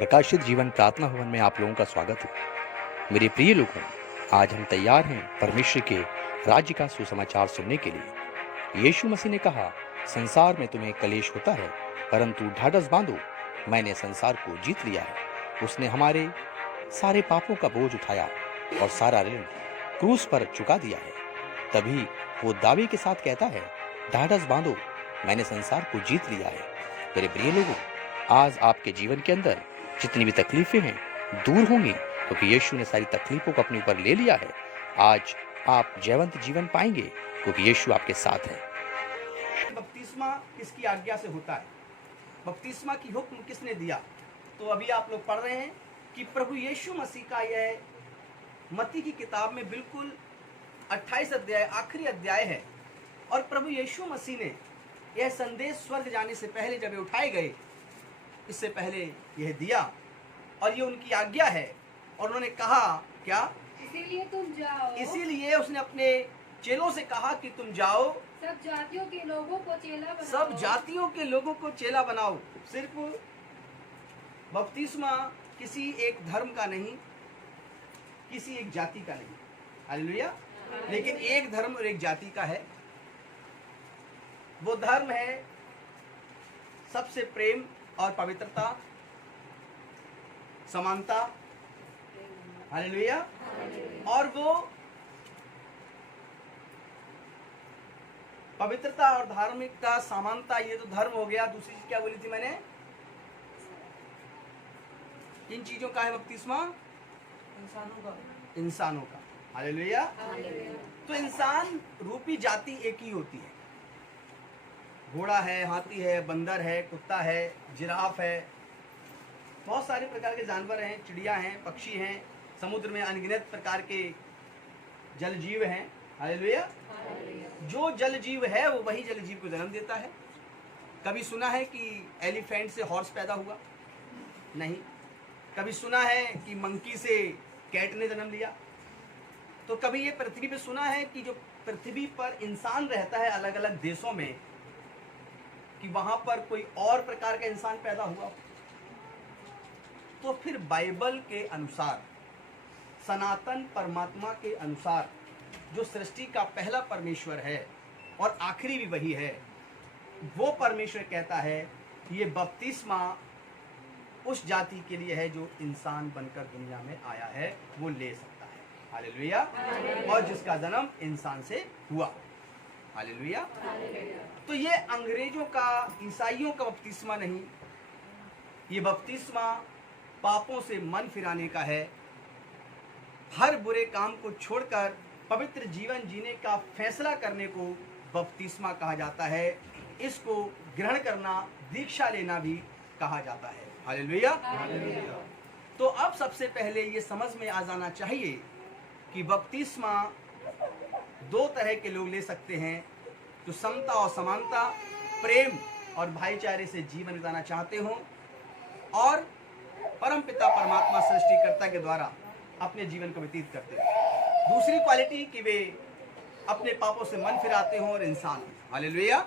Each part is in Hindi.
प्रकाशित जीवन प्रार्थना भवन में आप लोगों का स्वागत है। मेरे प्रिय लोगों, आज हम तैयार हैं परमेश्वर के राज्य का सुसमाचार सुनने के लिए। यीशु मसीह ने कहा, संसार में तुम्हें कलेश होता है, परंतु ढाढ़स बांधो, मैंने संसार को जीत लिया है। उसने हमारे सारे पापों का बोझ उठाया और सारा ऋण क्रूस पर चुका दिया है। तभी वो दावे के साथ कहता है, ढाढ़स बांधो, मैंने संसार को जीत लिया है। मेरे प्रिय लोगों, आज आपके जीवन के अंदर जितनी भी तकलीफें हैं दूर होंगी, क्योंकि यीशु ने सारी तकलीफों को अपने ऊपर ले लिया है। आज आप जयवंत जीवन पाएंगे, क्योंकि यीशु आपके साथ है। बपतिस्मा किसकी आज्ञा से होता है? बपतिस्मा की हुक्म किसने दिया? तो अभी आप लोग पढ़ रहे हैं कि प्रभु यीशु मसीह का यह मत्ती की किताब में बिल्कुल 28 अध्याय आखिरी अध्याय है। और प्रभु यीशु मसीह ने यह संदेश स्वर्ग जाने से पहले जब ये उठाए गए, इससे पहले यह दिया और ये उनकी आज्ञा है। और उन्होंने कहा क्या? इसीलिए तुम जाओ। इसीलिए उसने अपने चेलों से कहा कि तुम जाओ, सब जातियों के लोगों को चेला बनाओ। सब जातियों के लोगों को चेला बनाओ। सिर्फ बपतिस्मा किसी एक धर्म का नहीं, किसी एक जाति का नहीं, हालेलुया, लेकिन एक धर्म और एक जाति का है। वो धर्म है सबसे प्रेम और पवित्रता, समानता, हालेलुया। और वो पवित्रता और धार्मिकता, समानता, ये तो धर्म हो गया। दूसरी चीज क्या बोली थी मैंने? किन चीजों का है बपतिस्मा? इंसानों का, हालेलुया। तो इंसान रूपी जाति एक ही होती है। घोड़ा है, हाथी है, बंदर है, कुत्ता है, जिराफ है, बहुत सारे प्रकार के जानवर हैं, चिड़िया हैं, पक्षी हैं, समुद्र में अनगिनत प्रकार के जल जीव हैं, हालेलुया। जो जल जीव है वो वही जल जीव को जन्म देता है। कभी सुना है कि एलिफेंट से हॉर्स पैदा हुआ? नहीं। कभी सुना है कि मंकी से कैट ने जन्म लिया? तो कभी ये पृथ्वी पे सुना है कि जो पृथ्वी पर इंसान रहता है अलग अलग देशों में, कि वहां पर कोई और प्रकार का इंसान पैदा हुआ? तो फिर बाइबल के अनुसार, सनातन परमात्मा के अनुसार, जो सृष्टि का पहला परमेश्वर है और आखिरी भी वही है, वो परमेश्वर कहता है ये बपतिस्मा उस जाति के लिए है जो इंसान बनकर दुनिया में आया है, वो ले सकता है, हालेलुया। और जिसका जन्म इंसान से हुआ, हालेलुया। तो ये अंग्रेजों का, ईसाइयों का बपतिस्मा नहीं, ये बपतिस्मा पापों से मन फिराने का है। हर बुरे काम को छोड़कर पवित्र जीवन जीने का फैसला करने को बपतिस्मा कहा जाता है। इसको ग्रहण करना, दीक्षा लेना भी कहा जाता है, हालेलुया। तो अब सबसे पहले ये समझ में आ जाना चाहिए कि बपतिस्मा दो तरह के लोग ले सकते हैं, जो समता और समानता, प्रेम और भाईचारे से जीवन बिताना चाहते हो और परमपिता परमात्मा सृष्टिकर्ता के द्वारा अपने जीवन को व्यतीत करते हो। दूसरी क्वालिटी कि वे अपने पापों से मन फिराते हो और इंसान हो, हालेलुया।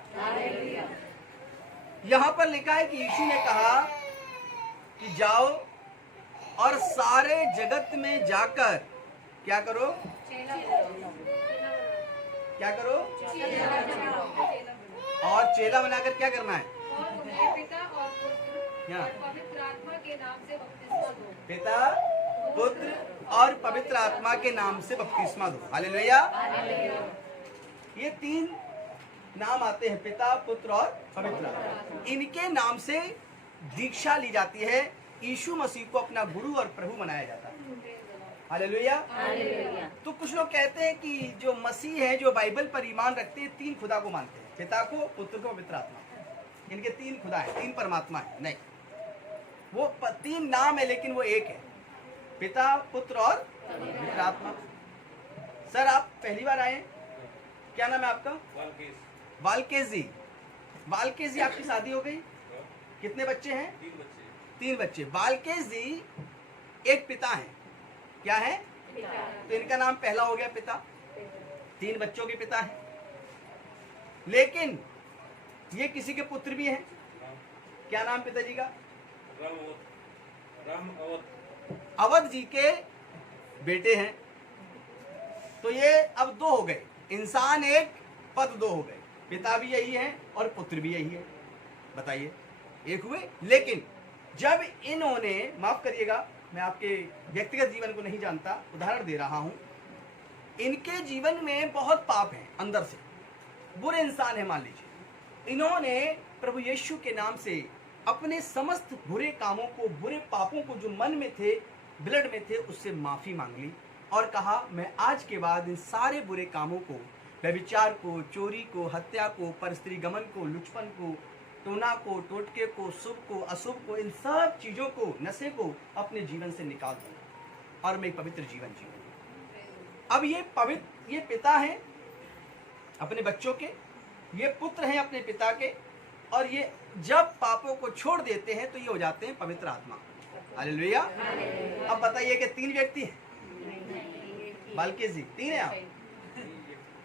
यहाँ पर लिखा है कि यीशु ने कहा कि जाओ और सारे जगत में जाकर क्या करो? क्या करो? और चेला बनाकर क्या करना है? पिता, पुत्र और पवित्र आत्मा के नाम से बपतिस्मा दो, हालेलुया। ये तीन नाम आते हैं, पिता, पुत्र और पवित्र आत्मा। इनके नाम से दीक्षा ली जाती है। यीशु मसीह को अपना गुरु और प्रभु बनाया जाता है, हालेलुया। तो कुछ लोग कहते हैं कि जो मसीह है, जो बाइबल पर ईमान रखते हैं, तीन खुदा को मानते हैं, पिता को, पुत्र को, पवित्र आत्मा को। इनके तीन खुदा है, तीन परमात्मा है। नहीं, वो तीन नाम है लेकिन वो एक है, पिता, पुत्र और पवित्र आत्मा। सर, आप पहली बार आए, क्या नाम है आपका? वालकेश जी। वालकेश जी, आपकी शादी हो गई? कितने बच्चे हैं? तीन बच्चे। वालकेश जी एक पिता हैं, क्या है? तो इनका नाम पहला हो गया पिता, तीन बच्चों के पिता हैं। लेकिन ये किसी के पुत्र भी हैं। क्या नाम पिताजी का? अवध जी के बेटे हैं। तो ये अब दो हो गए, इंसान एक, पद दो हो गए। पिता भी यही है और पुत्र भी यही है। बताइए, एक हुए। लेकिन जब इन्होंने, माफ करिएगा मैं आपके व्यक्तिगत जीवन को नहीं जानता, उदाहरण दे रहा हूं, इनके जीवन में बहुत पाप है, अंदर से बुरे इंसान है मान लीजिए। इन्होंने प्रभु यीशु के नाम से अपने समस्त बुरे कामों को, बुरे पापों को जो मन में थे, ब्लड में थे, उससे माफी मांग ली और कहा मैं आज के बाद इन सारे बुरे कामों को, व्यभिचार को, चोरी को, हत्या को, परस्त्री गमन को, लुचपन को, टोना को, टोटके को, शुभ को, अशुभ को, इन सब चीजों को, नशे को अपने जीवन से निकाल दूंगा और मैं एक पवित्र जीवन जीऊंगा। अब ये पिता हैं अपने बच्चों के, ये पुत्र हैं अपने पिता के, और ये जब पापों को छोड़ देते हैं तो ये हो जाते हैं पवित्र आत्मा। हालेलुया। अब बताइए कि तीन व्यक्ति हैं, बालकेश जी, तीन है आप,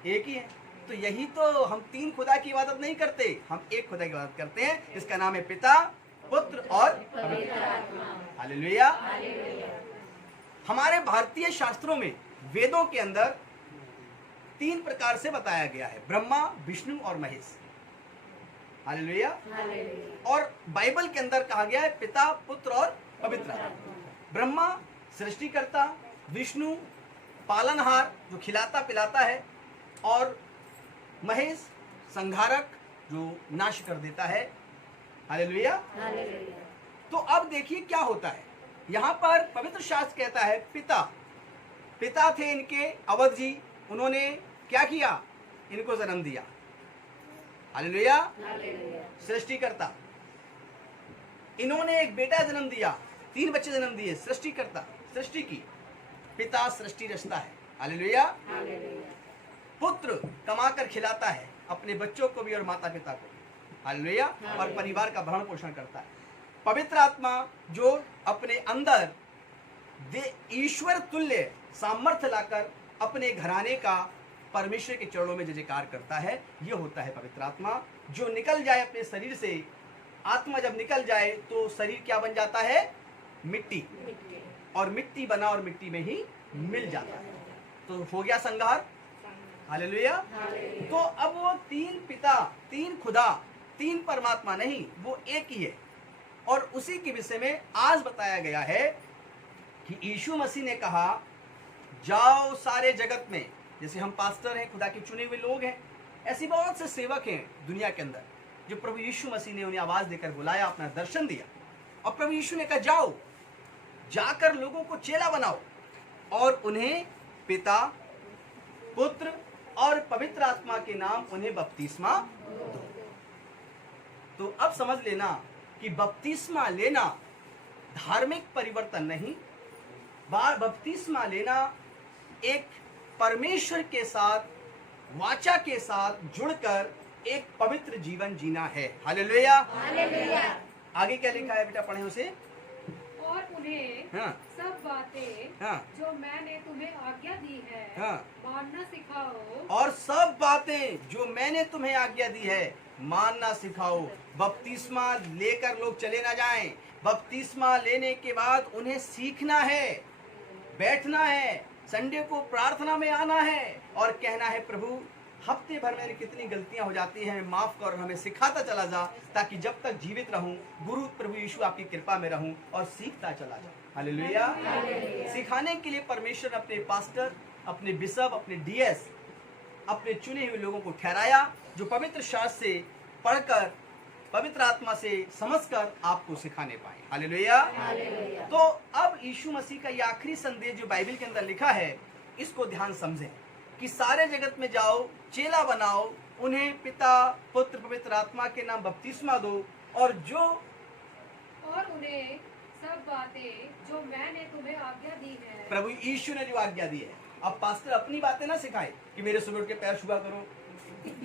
एक ही है। तो यही तो हम तीन खुदा की इबादत नहीं करते, हम एक खुदा की इबादत करते हैं, जिसका नाम है पिता, पुत्र और पवित्र आत्मा। हालेलुया। हमारे भारतीय शास्त्रों में, वेदों के अंदर तीन प्रकार से बताया गया है, ब्रह्मा, विष्णु और महेश। हालेलुया। और बाइबल के अंदर कहा गया है पिता, पुत्र और पवित्र आत्मा। ब्रह्मा सृष्टिकर्ता, विष्णु पालनहार जो खिलाता पिलाता है, और महेश संहारक जो नाश कर देता है। हालेलुया। तो अब देखिए क्या होता है, यहाँ पर पवित्र शास्त्र कहता है पिता थे इनके अवध जी, उन्होंने क्या किया, इनको जन्म दिया। हालेलुया। सृष्टिकर्ता, इन्होंने एक बेटा जन्म दिया, तीन बच्चे जन्म दिए। सृष्टिकर्ता, सृष्टि की, पिता सृष्टि रचता है। हालेलुया। पुत्र कमाकर खिलाता है अपने बच्चों को भी और माता पिता को भी। हालेलुया। और परिवार का भरण पोषण करता है। पवित्र आत्मा जो अपने अंदर ईश्वर तुल्य सामर्थ्य लाकर अपने घराने का परमेश्वर के चरणों में जयकार करता है, ये होता है पवित्र आत्मा। जो निकल जाए अपने शरीर से, आत्मा जब निकल जाए तो शरीर क्या बन जाता है, मिट्टी, और मिट्टी बना और मिट्टी में ही मिल जाता है। तो हो गया संहार। हालेलुया। तो अब वो तीन पिता, तीन खुदा, तीन परमात्मा नहीं, वो एक ही है। और उसी के विषय में आज बताया गया है कि यीशु मसीह ने कहा जाओ सारे जगत में। जैसे हम पास्टर हैं, खुदा के चुने हुए लोग हैं, ऐसी बहुत से सेवक हैं दुनिया के अंदर जो प्रभु यीशु मसीह ने उन्हें आवाज देकर बुलाया, अपना दर्शन दिया, और प्रभु यीशु ने कहा जाओ, जाकर लोगों को चेला बनाओ और उन्हें पिता, पुत्र और पवित्र आत्मा के नाम उन्हें बपतिस्मा दो। तो अब समझ लेना कि बपतिस्मा लेना धार्मिक परिवर्तन नहीं, बपतिस्मा लेना एक परमेश्वर के साथ, वाचा के साथ जुड़कर एक पवित्र जीवन जीना है। हालेलुया। आगे क्या लिखा है बेटा, पढ़े उसे। और उन्हें सब बातें जो मैंने तुम्हें आज्ञा दी है मानना सिखाओ। और सब बातें जो मैंने तुम्हें आज्ञा दी है मानना सिखाओ। बपतिस्मा लेकर लोग चले ना जाएं। बपतिस्मा लेने के बाद उन्हें सीखना है, बैठना है, संडे को प्रार्थना में आना है और कहना है प्रभु हफ्ते भर में कितनी गलतियां हो जाती हैं, माफ कर, हमें सिखाता चला जा, ताकि जब तक जीवित रहूं गुरु प्रभु यीशु आपकी कृपा में रहूं और सीखता चला जाऊं। हालेलुया। सिखाने के लिए परमेश्वर अपने पास्टर, अपने बिशप, अपने डीएस, अपने चुने हुए लोगों को ठहराया जो पवित्र शास्त्र से पढ़कर, पवित्र आत्मा से समझकर आपको सिखाने पाए। हालेलुया। तो अब यीशु मसीह का ये आखिरी संदेश जो बाइबल के अंदर लिखा है, इसको ध्यान समझें कि सारे जगत में जाओ, चेला बनाओ, उन्हें पिता, पुत्र, पवित्र आत्मा के नाम बपतिस्मा दो, और उन्हें सब बातें जो मैंने तुम्हें आज्ञा दी है। प्रभु यीशु ने जो आज्ञा दी है। अब पास्टर अपनी बातें ना सिखाए कि मेरे सुबह उठ के पैर छुआ करो,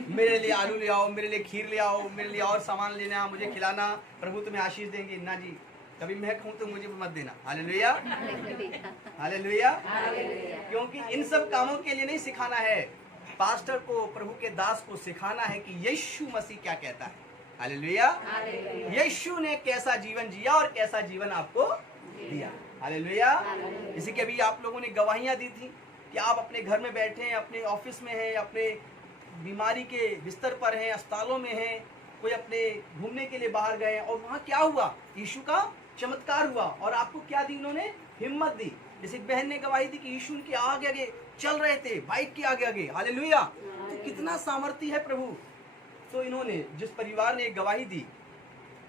मेरे लिए आलू ले आओ, मेरे लिए खीर ले आओ, मेरे लिए और सामान लेना, मुझे खिलाना, प्रभु तुम्हें आशीष देंगे। ना जी, कभी मैं कहूँ तो मुझे मत देना। हालेलुया। हालेलुया। क्योंकि इन सब कामों के लिए नहीं सिखाना है, पास्टर को, प्रभु के दास को सिखाना है कि यीशु मसीह क्या कहता है। हालेलुया। यीशु ने कैसा जीवन जिया और कैसा जीवन आपको दिया। हालेलुया। जैसे कि अभी आप लोगों ने गवाहियां दी थी कि आप अपने घर में बैठे हैं, अपने ऑफिस में हैं, अपने बीमारी के बिस्तर पर हैं, अस्पतालों में हैं, कोई अपने घूमने के लिए बाहर गए और वहाँ क्या हुआ, यीशु का चमत्कार हुआ और आपको क्या दी, उन्होंने हिम्मत दी। जैसे बहन ने गवाही दी कि यीशु उनके आगे आगे चल रहे थे, बाइक के आगे आगे। हालेलुया। तो कितना सामर्थ्य है प्रभु। तो इन्होंने, जिस परिवार ने गवाही दी,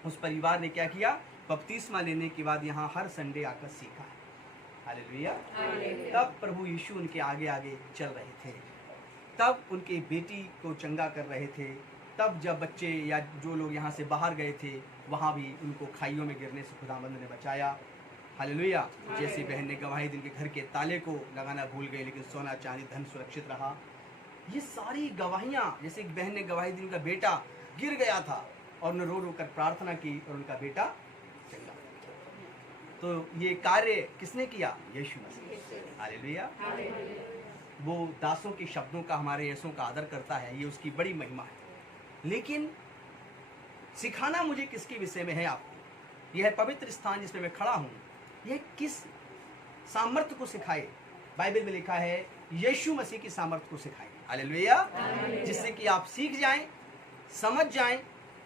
उस परिवार ने क्या किया, बपतिस्मा लेने के बाद यहाँ हर संडे आकर सीखा है। हालेलुया। तब प्रभु यीशु उनके आगे आगे चल रहे थे, तब उनके बेटी को चंगा कर रहे थे, तब जब बच्चे या जो लोग यहाँ से बाहर गए थे वहाँ भी उनको खाइयों में गिरने से खुदावंद ने बचाया। हालेलुया। जैसे बहन ने गवाही दी, उनके घर के ताले को लगाना भूल गए लेकिन सोना चांदी धन सुरक्षित रहा। ये सारी गवाहियाँ, जैसे एक बहन ने गवाही दी, उनका बेटा गिर गया था और उन्होंने रो रो कर प्रार्थना की और उनका बेटा चंगा। तो ये कार्य किसने किया, यीशु मसीह। हालेलुया। वो दासों के शब्दों का, हमारे यीशु का आदर करता है, ये उसकी बड़ी महिमा है। लेकिन सिखाना मुझे किसके विषय में है आपको, यह पवित्र स्थान जिसमें मैं खड़ा हूँ, यह किस सामर्थ्य को सिखाए। बाइबल में लिखा है यीशु मसीह की सामर्थ्य को सिखाए। हालेलुया। जिससे कि आप सीख जाएं, समझ जाएं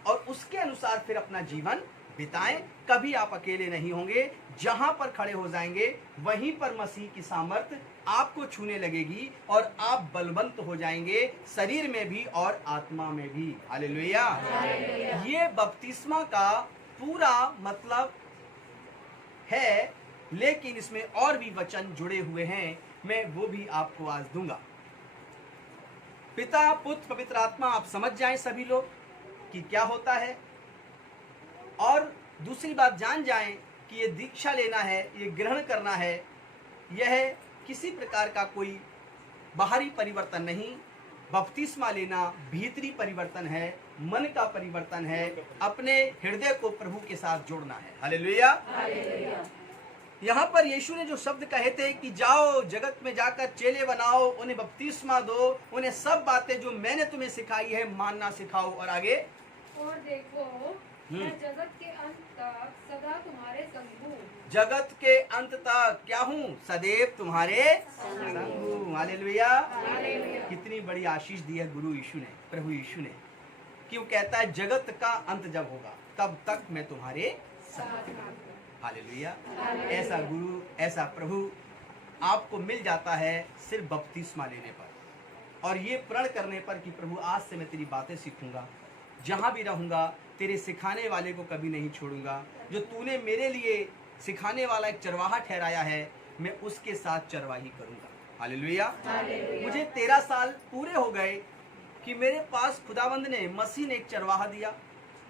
और उसके अनुसार फिर अपना जीवन बिताएं। कभी आप अकेले नहीं होंगे, जहां पर खड़े हो जाएंगे वहीं पर मसीह की सामर्थ्य आपको छूने लगेगी और आप बलवंत हो जाएंगे, शरीर में भी और आत्मा में भी। हालेलुया। ये बपतिस्मा का पूरा मतलब है, लेकिन इसमें और भी वचन जुड़े हुए हैं, मैं वो भी आपको आज दूंगा। पिता, पुत्र, पवित्र आत्मा, आप समझ जाएं सभी लोग कि क्या होता है। और दूसरी बात जान जाएं कि ये दीक्षा लेना है, ये ग्रहण करना है, यह किसी प्रकार का कोई बाहरी परिवर्तन नहीं। बपतिस्मा लेना भीतरी परिवर्तन है, मन का परिवर्तन है, अपने हृदय को प्रभु के साथ जोड़ना है। हालेलुया। यहाँ पर यीशु ने जो शब्द कहे थे कि जाओ जगत में जाकर चेले बनाओ, उन्हें बपतिस्मा दो, उन्हें सब बातें जो मैंने तुम्हें सिखाई है मानना सिखाओ। और आगे, और देखो मैं जगत के अंत तक सदा तुम्हारे संग हूँ। जगत के अंत तक क्या हूँ, सदैव तुम्हारे संग हूँ। हालेलुया। कितनी बड़ी आशीष दी है गुरु यीशु ने, प्रभु यीशु ने, कि वो कहता है जगत का अंत जब होगा तब तक मैं तुम्हारे संग हूँ। हालेलुया। ऐसा गुरु, ऐसा प्रभु आपको मिल जाता है सिर्फ बपतिस्मा लेने पर और ये प्रण करने पर कि प्रभु आज से मैं तेरी बातें सीखूंगा, जहाँ भी रहूंगा तेरे सिखाने वाले को कभी नहीं छोड़ूंगा। जो तूने मेरे लिए सिखाने वाला एक चरवाहा ठहराया है, मैं उसके साथ चरवाही करूंगा। हालेलुया। मुझे 13 साल पूरे हो गए कि मेरे पास खुदावंद ने, मसीह ने एक चरवाहा दिया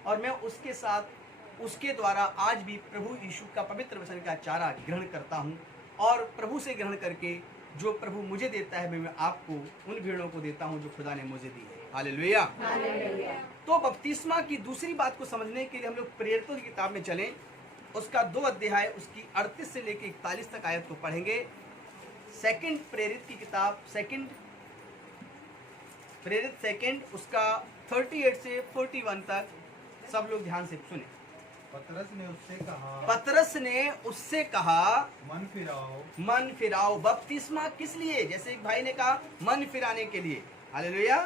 और मैं उसके साथ, उसके द्वारा आज भी प्रभु यीशु का पवित्र वचन का चारा ग्रहण करता हूँ और प्रभु से ग्रहण करके जो प्रभु मुझे देता है मैं आपको उन भीड़ों को देता हूँ जो खुदा ने मुझे दी है। हालेलुया। तो बपतिस्मा की दूसरी बात को समझने के लिए हम लोग प्रेरितों की किताब में चलें, उसका 2 अध्याय, उसकी 38 से लेकर 41 तक आयत को पढ़ेंगे। सेकंड प्रेरित की किताब, सेकंड प्रेरित सेकंड, उसका 38 से 41 तक सब लोग ध्यान से सुने। पतरस ने उससे कहा मन फिराओ, मन फिराओ। बपतिस्मा किस लिए, जैसे एक भाई ने कहा मन फिराने के लिए। हालेलुया।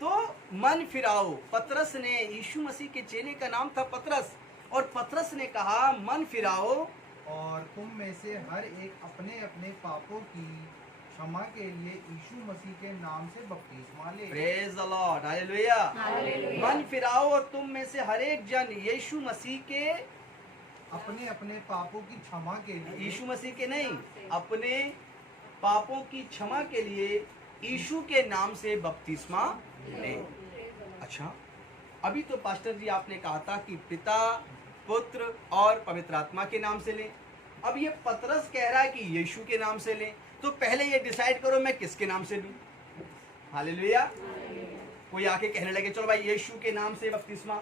तो मन फिराओ। पतरस ने, यीशु मसीह के चेले का नाम था पतरस, और पतरस ने कहा मन फिराओ और तुम में से हर एक अपने अपने पापों की क्षमा के लिए यीशु मसीह के नाम से बपतिस्मा ले। Praise the Lord. हालेलुया। मन फिराओ और तुम में से हर एक जन यीशु मसीह के, अपने अपने पापों की क्षमा के लिए, यीशु मसीह के नहीं, अपने पापों की क्षमा के लिए यीशु के नाम से बपतिस्मा ले। अच्छा, अभी तो पास्टर जी आपने कहा था कि पिता, पुत्र और पवित्र आत्मा के नाम से लें। अब ये पतरस कह रहा है कि यीशु के नाम से लें, तो पहले ये डिसाइड करो मैं किसके नाम से लूं। हालेलुया। कोई आके कहने लगे चलो भाई यीशु के नाम से बपतिस्मा,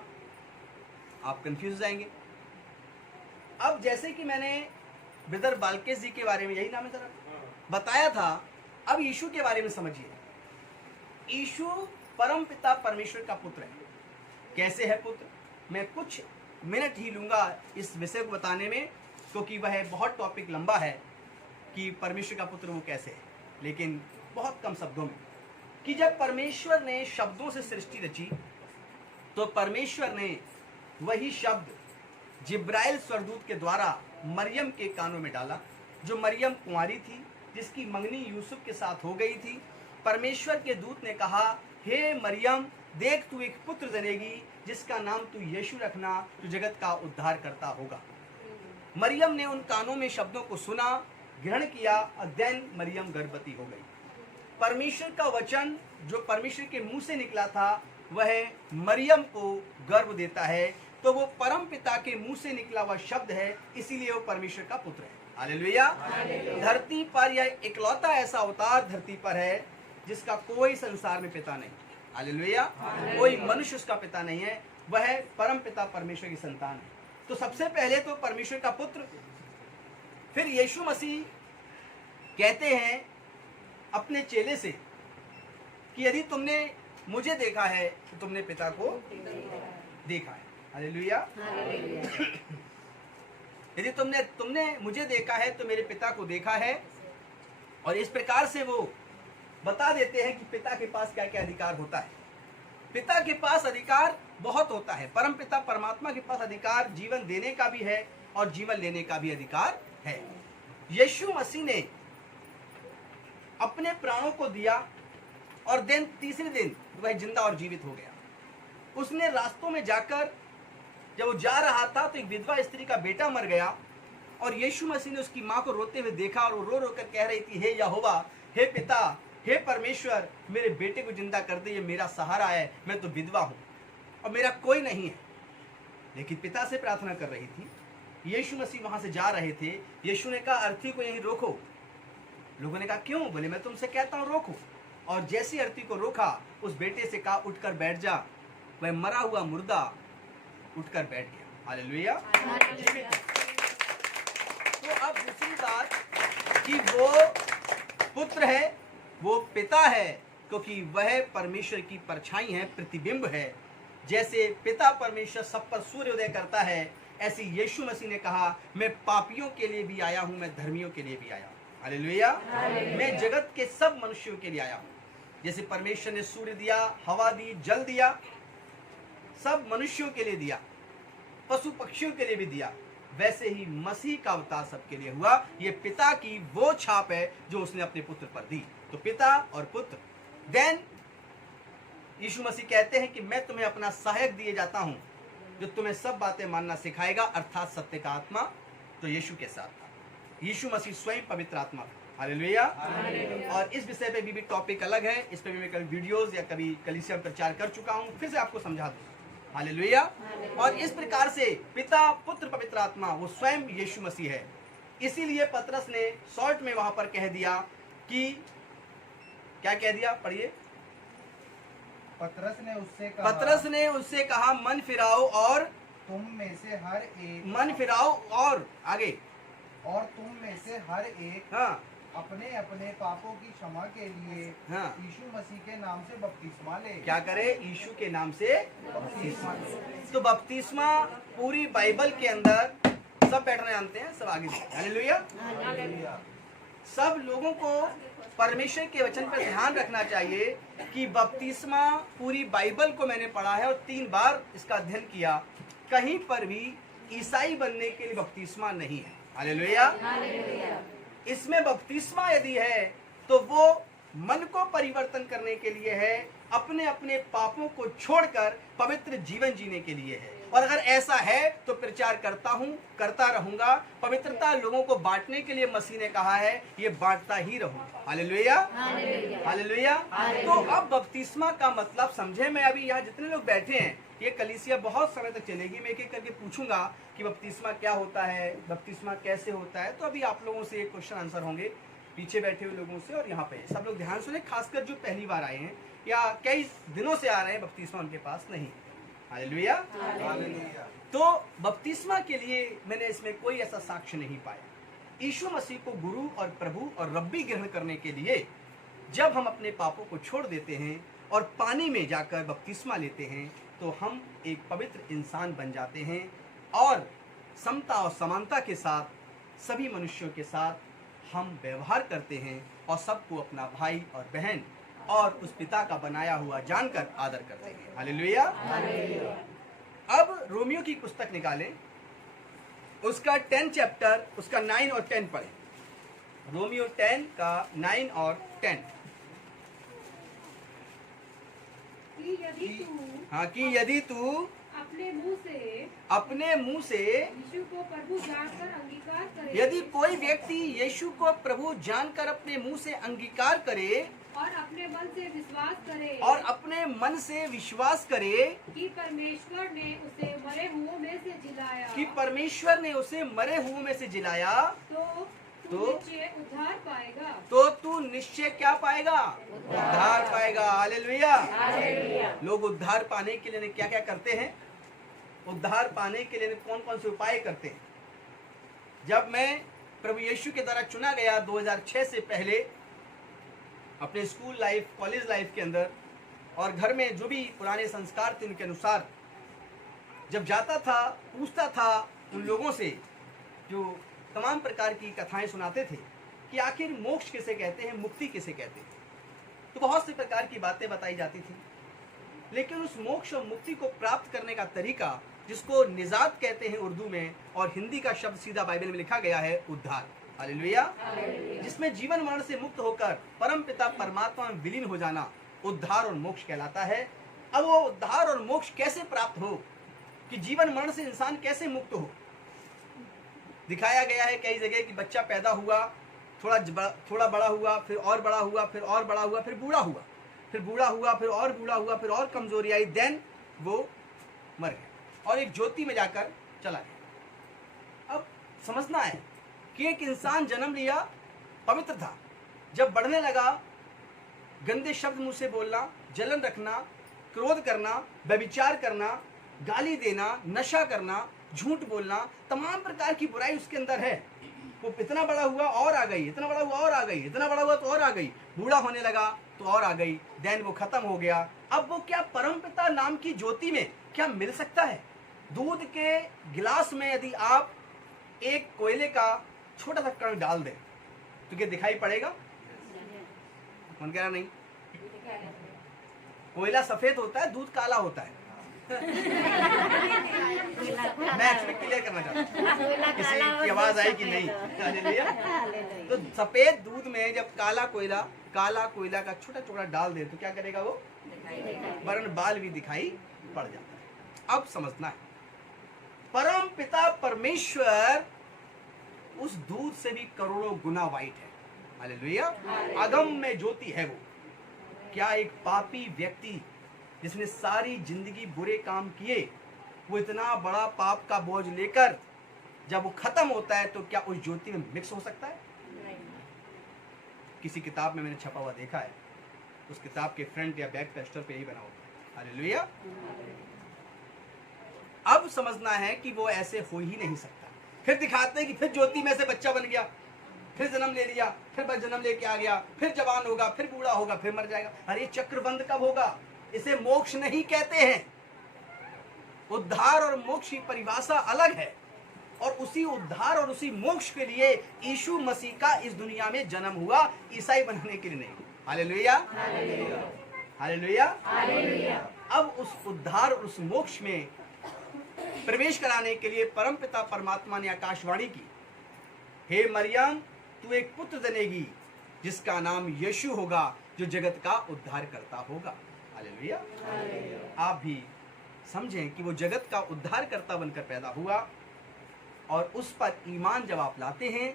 आप कंफ्यूज हो जाएंगे। अब जैसे कि मैंने ब्रदर बालकेश जी के बारे में, यही नाम है जरा, बताया था, अब यीशु के बारे में समझिए। यीशु परम पिता परमेश्वर का पुत्र है। कैसे है पुत्र, मैं कुछ मिनट ही लूंगा इस विषय को बताने में। क्योंकि वह बहुत टॉपिक लंबा है कि परमेश्वर का पुत्र वो कैसे है, लेकिन बहुत कम शब्दों में कि जब परमेश्वर ने शब्दों से सृष्टि रची तो परमेश्वर ने वही शब्द जिब्राइल स्वर्गदूत के द्वारा मरियम के कानों में डाला, जो मरियम कुंवारी थी, जिसकी मंगनी यूसुफ के साथ हो गई थी। परमेश्वर के दूत ने कहा, हे मरियम, देख तू एक पुत्र जनेगी, जिसका नाम तू यीशु रखना, जो जगत का उद्धार करता होगा। मरियम ने उन कानों में शब्दों को सुना, ग्रहण किया, अध्ययन, मरियम गर्भवती हो गई। परमेश्वर का वचन जो परमेश्वर के मुंह से निकला था वह मरियम को गर्भ देता है, तो वो परम पिता के मुंह से निकला हुआ शब्द है, इसीलिए वो परमेश्वर का पुत्र है। हालेलुया। धरती पर यह इकलौता ऐसा अवतार धरती पर है जिसका कोई संसार में पिता नहीं। हालेलुया। कोई मनुष्य उसका पिता नहीं है, वह परम पिता परमेश्वर की संतान है। तो सबसे पहले तो परमेश्वर का पुत्र, फिर यीशु मसीह कहते हैं अपने चेले से कि यदि तुमने मुझे देखा है तो तुमने पिता को देखा है। हालेलुया। यदि तुमने मुझे देखा है तो मेरे पिता को देखा है। और इस प्रकार से वो बता देते हैं कि पिता के पास क्या क्या अधिकार होता है। पिता के पास अधिकार बहुत होता है। परम पिता परमात्मा के पास अधिकार जीवन देने का भी है और जीवन लेने का भी अधिकार है। यीशु मसीह ने अपने प्राणों को दिया और दिन तीसरे दिन वह जिंदा और जीवित हो गया। उसने रास्तों में जाकर जब वो जा रहा था तो एक विधवा स्त्री का बेटा मर गया और यीशु मसीह ने उसकी मां को रोते हुए देखा और वो रो रो कर कह रही थी, हे यहोवा, हे पिता, हे परमेश्वर, मेरे बेटे को जिंदा कर दे, ये मेरा सहारा है, मैं तो विधवा हूं और मेरा कोई नहीं है। लेकिन पिता से प्रार्थना कर रही थी। यीशु मसीह वहां से जा रहे थे। यीशु ने कहा, अर्थी को यहीं रोको। लोगों ने कहा, क्यों? बोले, मैं तुमसे कहता हूं रोको। और जैसी अर्थी को रोका, उस बेटे से कहा, उठकर बैठ जा। वह मरा हुआ मुर्दा उठकर बैठ गया। हालेलुया। तो अब दूसरी बात कि वो पुत्र है, वो पिता है, क्योंकि वह परमेश्वर की परछाई है, प्रतिबिंब है। जैसे पिता परमेश्वर सब पर सूर्योदय करता है, ऐसे यीशु मसीह ने कहा, मैं पापियों के लिए भी आया हूं, मैं धर्मियों के लिए भी आया हूं। हालेलुया। मैं जगत के सब मनुष्यों के लिए आया हूं। जैसे परमेश्वर ने सूर्य दिया, हवा दी, जल दिया, सब मनुष्यों के लिए दिया, पशु पक्षियों के लिए भी दिया, वैसे ही मसीह का अवतार सबके लिए हुआ। ये पिता की वो छाप है जो उसने अपने पुत्र पर दी। तो पिता और पुत्र। देन यीशु मसीह कहते हैं कि मैं तुम्हें अपना सहायक दिए जाता हूं, जो तुम्हें सब बातें मानना सिखाएगा, अर्थात सत्य का आत्मा, तो यीशु के साथ था। यीशु मसीह स्वयं पवित्र आत्मा था। हालेलुया। और इस विषय पे भी टॉपिक अलग है, इस पे भी मैं कभी वीडियोस या कभी कलीसिया में प्रचार कर चुका हूं, फिर से आपको समझा दूं। हालेलुया। और इस प्रकार से पिता, पुत्र, पवित्र आत्मा, वो स्वयं यीशु मसीह है। इसीलिए पतरस ने शॉर्ट में वहां पर कह दिया कि क्या कह दिया, पढ़िए। पतरस ने उससे कहा, मन फिराओ और तुम में से हर एक, मन फिराओ और आगे, और तुम में से हर एक, हाँ, अपने अपने पापों की क्षमा के लिए, हाँ, यीशु मसीह के नाम से बपतिस्मा ले। क्या करे? यीशु के नाम से बपतिस्मा। तो बपतिस्मा पूरी बाइबल के अंदर सब पैटर्न जानते हैं, सब आगे। हालेलुया। सब लोगों को परमेश्वर के वचन पर ध्यान रखना चाहिए कि बपतिस्मा पूरी बाइबल को मैंने पढ़ा है और 3 बार इसका अध्ययन किया, कहीं पर भी ईसाई बनने के लिए बपतिस्मा नहीं है। हालेलुया। इसमें बपतिस्मा यदि है तो वो मन को परिवर्तन करने के लिए है, अपने अपने पापों को छोड़कर पवित्र जीवन जीने के लिए है। और अगर ऐसा है तो प्रचार करता हूं, करता रहूंगा। पवित्रता लोगों को बांटने के लिए मसीह ने कहा है, ये बांटता ही रहूं। हालेलुया। हालेलुया। तो अब बपतिस्मा का मतलब समझे। मैं अभी यहाँ जितने लोग बैठे हैं, ये कलीसिया बहुत समय तक चलेगी। मैं एक एक करके पूछूंगा कि बपतिस्मा क्या होता है, बपतिस्मा कैसे होता है। तो अभी आप लोगों से एक क्वेश्चन आंसर होंगे, पीछे बैठे हुए लोगों से और यहाँ पे। सब लोग ध्यान सुने, खासकर जो पहली बार आए हैं या कई दिनों से आ रहे हैं, बपतिस्मा उनके पास नहीं। हालेलुया। तो बपतिस्मा के लिए मैंने इसमें कोई ऐसा साक्ष्य नहीं पाया। यीशु मसीह को गुरु और प्रभु और रब्बी ग्रहण करने के लिए जब हम अपने पापों को छोड़ देते हैं और पानी में जाकर बपतिस्मा लेते हैं, तो हम एक पवित्र इंसान बन जाते हैं और समता और समानता के साथ सभी मनुष्यों के साथ हम व्यवहार करते हैं और सबको अपना भाई और बहन और उस पिता का बनाया हुआ जानकर आदर करते हैं। हालेलुया। अब रोमियो की पुस्तक निकालें, उसका 10 चैप्टर, उसका 9 और 10 पढ़ें। रोमियो 10 का 9 और 10। कि यदि तू अपने मुंह से यीशु को प्रभु जानकर अंगीकार करे, यदि कोई व्यक्ति यीशु को प्रभु जानकर अपने मुंह से अंगीकार करे और अपने मन से विश्वास करे कि परमेश्वर ने उसे मरे हुओं में से जिलाया, तो तू निश्चय क्या पाएगा? उद्धार पाएगा। हालेलुया। लोग उद्धार पाने के लिए क्या क्या करते हैं? उद्धार पाने के लिए कौन कौन से उपाय करते हैं? जब मैं प्रभु यीशु के द्वारा चुना गया 2006 से पहले, अपने स्कूल लाइफ, कॉलेज लाइफ के अंदर, और घर में जो भी पुराने संस्कार थे उनके अनुसार जब जाता था, पूछता था उन लोगों से जो तमाम प्रकार की कथाएं सुनाते थे कि आखिर मोक्ष किसे कहते हैं, मुक्ति किसे कहते हैं, तो बहुत सी प्रकार की बातें बताई जाती थी। लेकिन उस मोक्ष और मुक्ति को प्राप्त करने का तरीका, जिसको निजात कहते हैं उर्दू में, और हिंदी का शब्द सीधा बाइबल में लिखा गया है उद्धार। हालेलुया। जिसमें जीवन मरण से मुक्त होकर परम पिता परमात्मा में विलीन हो जाना उद्धार और मोक्ष कहलाता है। अब वो उद्धार और मोक्ष कैसे प्राप्त हो, कि जीवन मरण से इंसान कैसे मुक्त हो, दिखाया गया है कई जगह कि बच्चा पैदा हुआ, थोड़ा बड़ा हुआ, फिर और बड़ा हुआ, फिर और बड़ा हुआ, फिर बूढ़ा हुआ, फिर बूढ़ा हुआ, फिर और बूढ़ा हुआ, फिर और कमजोरी आई, देन वो मर गया और एक ज्योति में जाकर चला गया। अब समझना है कि एक इंसान जन्म लिया, पवित्र था, जब बढ़ने लगा, गंदे शब्द मुंह से बोलना, जलन रखना, क्रोध करना, व्यभिचार करना, गाली देना, नशा करना, झूठ बोलना, तमाम प्रकार की बुराई उसके अंदर है। वो इतना बड़ा हुआ और आ गई, इतना बड़ा हुआ और आ गई, इतना बड़ा हुआ तो और आ गई, बूढ़ा होने लगा तो और आ गई, देन वो खत्म हो गया। अब वो क्या परमपिता नाम की ज्योति में क्या मिल सकता है? दूध के गिलास में यदि आप एक कोयले का छोटा सा कण डाल दें तो क्या दिखाई पड़ेगा? कौन कह रहा नहीं? कोयला सफेद होता है, दूध काला होता है। मैं एक्चुअली क्लियर करना चाहता हूँ, किसी की आवाज आई कि नहीं? तो सफेद दूध में जब काला कोयला का छोटा टुकड़ा डाल दे तो क्या करेगा? वो वरन बाल भी दिखाई पड़ जाता है। अब समझना है, परम पिता परमेश्वर उस दूध से भी करोड़ों गुना वाइट है। हालेलुया। अगम में ज्योति है वो। क्या एक पापी व्यक्ति जिसने सारी जिंदगी बुरे काम किए, वो इतना बड़ा पाप का बोझ लेकर जब वो खत्म होता है तो क्या उस ज्योति में मिक्स हो सकता है? किसी किताब में मैंने छपा हुआ देखा है, उस किताब के फ्रंट या बैक टेस्टर पे ही बना होता है। हालेलुया। अब समझना है कि वो ऐसे हो ही नहीं सकता। फिर दिखाते हैं कि फिर ज्योति में से बच्चा बन गया, फिर जन्म ले लिया, फिर जन्म लेके आ गया, फिर जवान होगा, फिर बूढ़ा होगा, फिर मर जाएगा। अरे चक्र बंद कब होगा? इसे मोक्ष नहीं कहते हैं। उद्धार और मोक्ष की परिभाषा अलग है, और उसी उद्धार और उसी मोक्ष के लिए यीशु मसीह का इस दुनिया में जन्म हुआ, ईसाई बनने के लिए नहीं। Hallelujah, hallelujah, hallelujah. अब उस उद्धार और उस मोक्ष में प्रवेश कराने के लिए परमपिता परमात्मा ने आकाशवाणी की, हे मरियम, तू एक पुत्र जनेगी जिसका नाम यीशु होगा, जो जगत का उद्धार करता होगा। हालेलुया। आप भी समझें कि वो जगत का उद्धार करता बनकर पैदा हुआ, और उस पर ईमान जब आप लाते हैं,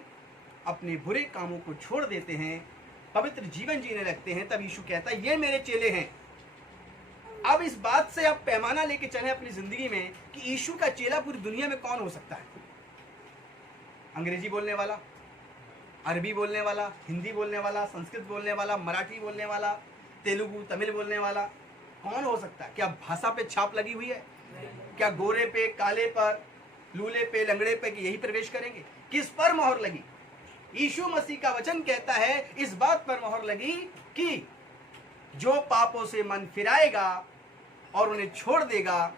अपने बुरे कामों को छोड़ देते हैं, पवित्र जीवन जीने लगते हैं, तब यीशु कहता है ये मेरे चेले हैं। अब इस बात से आप पैमाना लेके चलें अपनी जिंदगी में कि यीशु का चेला पूरी दुनिया में कौन हो सकता है? अंग्रेजी बोलने वाला, अरबी बोलने वाला, हिंदी बोलने वाला, संस्कृत बोलने वाला, मराठी बोलने वाला, तेलुगु तमिल बोलने वाला, कौन हो सकता है? क्या भाषा पे छाप लगी हुई है? क्या गोरे पे, काले पर, लूले पे, लंगड़े पे यही प्रवेश करेंगे? किस पर मोहर लगी? यीशु मसीह का वचन कहता है इस बात पर मोहर लगी कि जो पापों से मन फिराएगा और उन्हें छोड़ देगा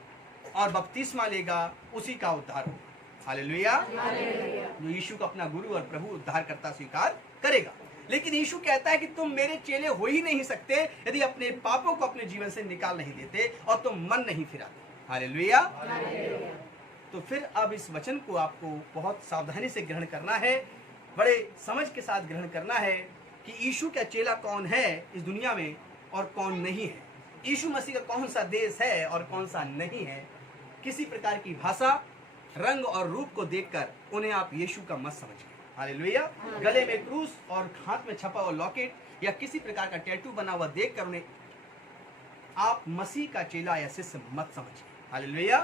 और बपतिस्मा लेगा, उसी का उद्धार होगा। हालेलुया। जो यीशु को अपना गुरु और प्रभु उद्धारकर्ता स्वीकार करेगा। लेकिन यीशु कहता है कि तुम मेरे चेले हो ही नहीं सकते यदि अपने पापों को अपने जीवन से निकाल नहीं देते और तुम मन नहीं फिराते। हालेलुया। तो फिर अब इस वचन को आपको बहुत सावधानी से ग्रहण करना है, बड़े समझ के साथ ग्रहण करना है कि यीशु का चेला कौन है इस दुनिया में और कौन नहीं है। यीशु मसीह का कौन सा देश है और कौन सा नहीं है। किसी प्रकार की भाषा, रंग और रूप को देखकर उन्हें आप यीशु का मत समझिए। हालेलुया। गले में क्रूस और हाथ में छपा हुआ लॉकेट या किसी प्रकार का टैटू बना हुआ देखकर उन्हें आप मसीह का चेला या शिष्य मत समझिए। हालेलुया।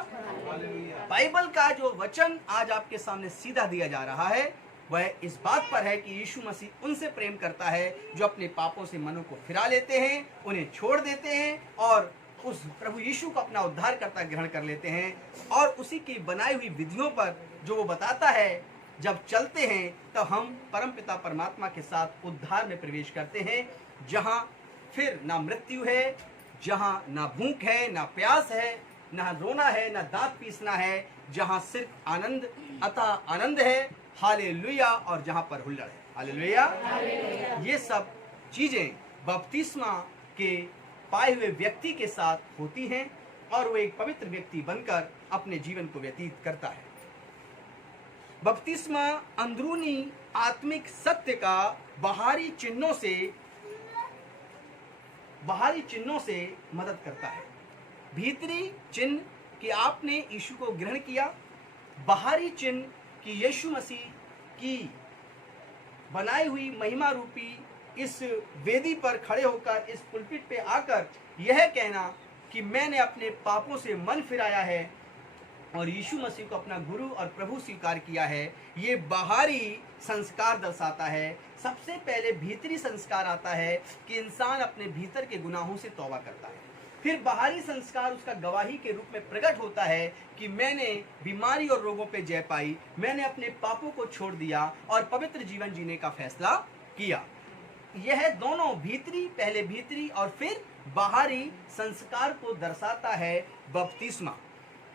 बाइबल का जो वचन आज आपके सामने सीधा दिया जा रहा है वह इस बात पर है कि यीशु मसीह उनसे प्रेम करता है जो अपने पापों से मनों को फिरा लेते हैं, उन्हें छोड़ देते हैं और उस प्रभु यीशु को अपना उद्धारकर्ता ग्रहण कर लेते हैं और उसी की बनाई हुई विधियों पर जो वो बताता है जब चलते हैं तब हम परमपिता परमात्मा के साथ उद्धार में प्रवेश करते हैं, जहां फिर ना मृत्यु है, जहां ना भूख है, ना प्यास है, ना रोना है, ना दांत पीसना है, जहां सिर्फ आनंद अतः आनंद है। हालेलुया। और जहां पर हुल्लड़ है। हालेलुया। ये सब चीजें बपतिस्मा के पाए हुए व्यक्ति के साथ होती हैं और वो एक पवित्र व्यक्ति बनकर अपने जीवन को व्यतीत करता है। बपतिस्मा अंदरूनी आत्मिक सत्य का बाहरी चिन्हों से मदद करता है। भीतरी चिन्ह कि आपने यीशु को ग्रहण किया, बाहरी चिन्ह कि यीशु मसीह की बनाई हुई महिमा रूपी इस वेदी पर खड़े होकर इस पुलपिट पे आकर यह कहना कि मैंने अपने पापों से मन फिराया है और यीशु मसीह को अपना गुरु और प्रभु स्वीकार किया है। ये बाहरी संस्कार दर्शाता है। सबसे पहले भीतरी संस्कार आता है कि इंसान अपने भीतर के गुनाहों से तौबा करता है। फिर बाहरी संस्कार उसका गवाही के रूप में प्रकट होता है कि मैंने बीमारी और रोगों पे जय पाई, मैंने अपने पापों को छोड़ दिया और पवित्र जीवन जीने का फैसला किया। यह दोनों पहले भीतरी और फिर बाहरी संस्कार को दर्शाता है बपतिस्मा।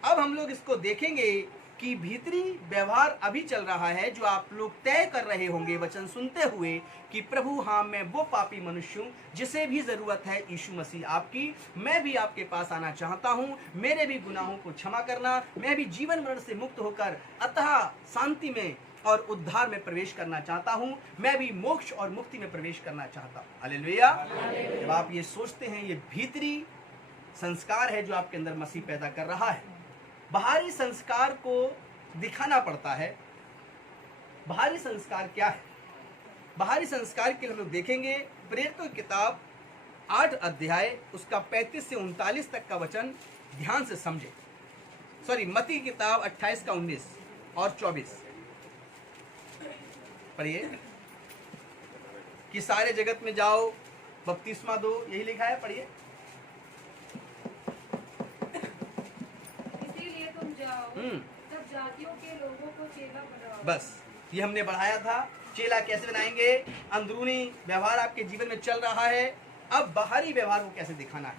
अब हम लोग इसको देखेंगे कि भीतरी व्यवहार अभी चल रहा है जो आप लोग तय कर रहे होंगे वचन सुनते हुए कि प्रभु हाँ मैं वो पापी मनुष्य हूँ जिसे भी जरूरत है यीशु मसीह आपकी, मैं भी आपके पास आना चाहता हूँ, मेरे भी गुनाहों को क्षमा करना, मैं भी जीवन मरण से मुक्त होकर अतः शांति में और उद्धार में प्रवेश करना चाहता हूँ, मैं भी मोक्ष और मुक्ति में प्रवेश करना चाहता हूँ। हालेलुया। जब आप ये सोचते हैं ये भीतरी संस्कार है जो आपके अंदर मसीह पैदा कर रहा है। बाहरी संस्कार को दिखाना पड़ता है। बाहरी संस्कार क्या है? बाहरी संस्कार के लिए हम लोग देखेंगे प्रेरितों की किताब 8 अध्याय उसका 35 से 39 तक का वचन ध्यान से समझे। मत्ती की किताब 28 का 19 और 24 पढ़िए। कि सारे जगत में जाओ बपतिस्मा दो, यही लिखा है, पढ़िए। तब जातियों के लोगों को चेला बनाओ। बस ये हमने बढ़ाया था। चेला कैसे बनाएंगे? अंदरूनी व्यवहार आपके जीवन में चल रहा है, अब बाहरी व्यवहार को कैसे दिखाना है।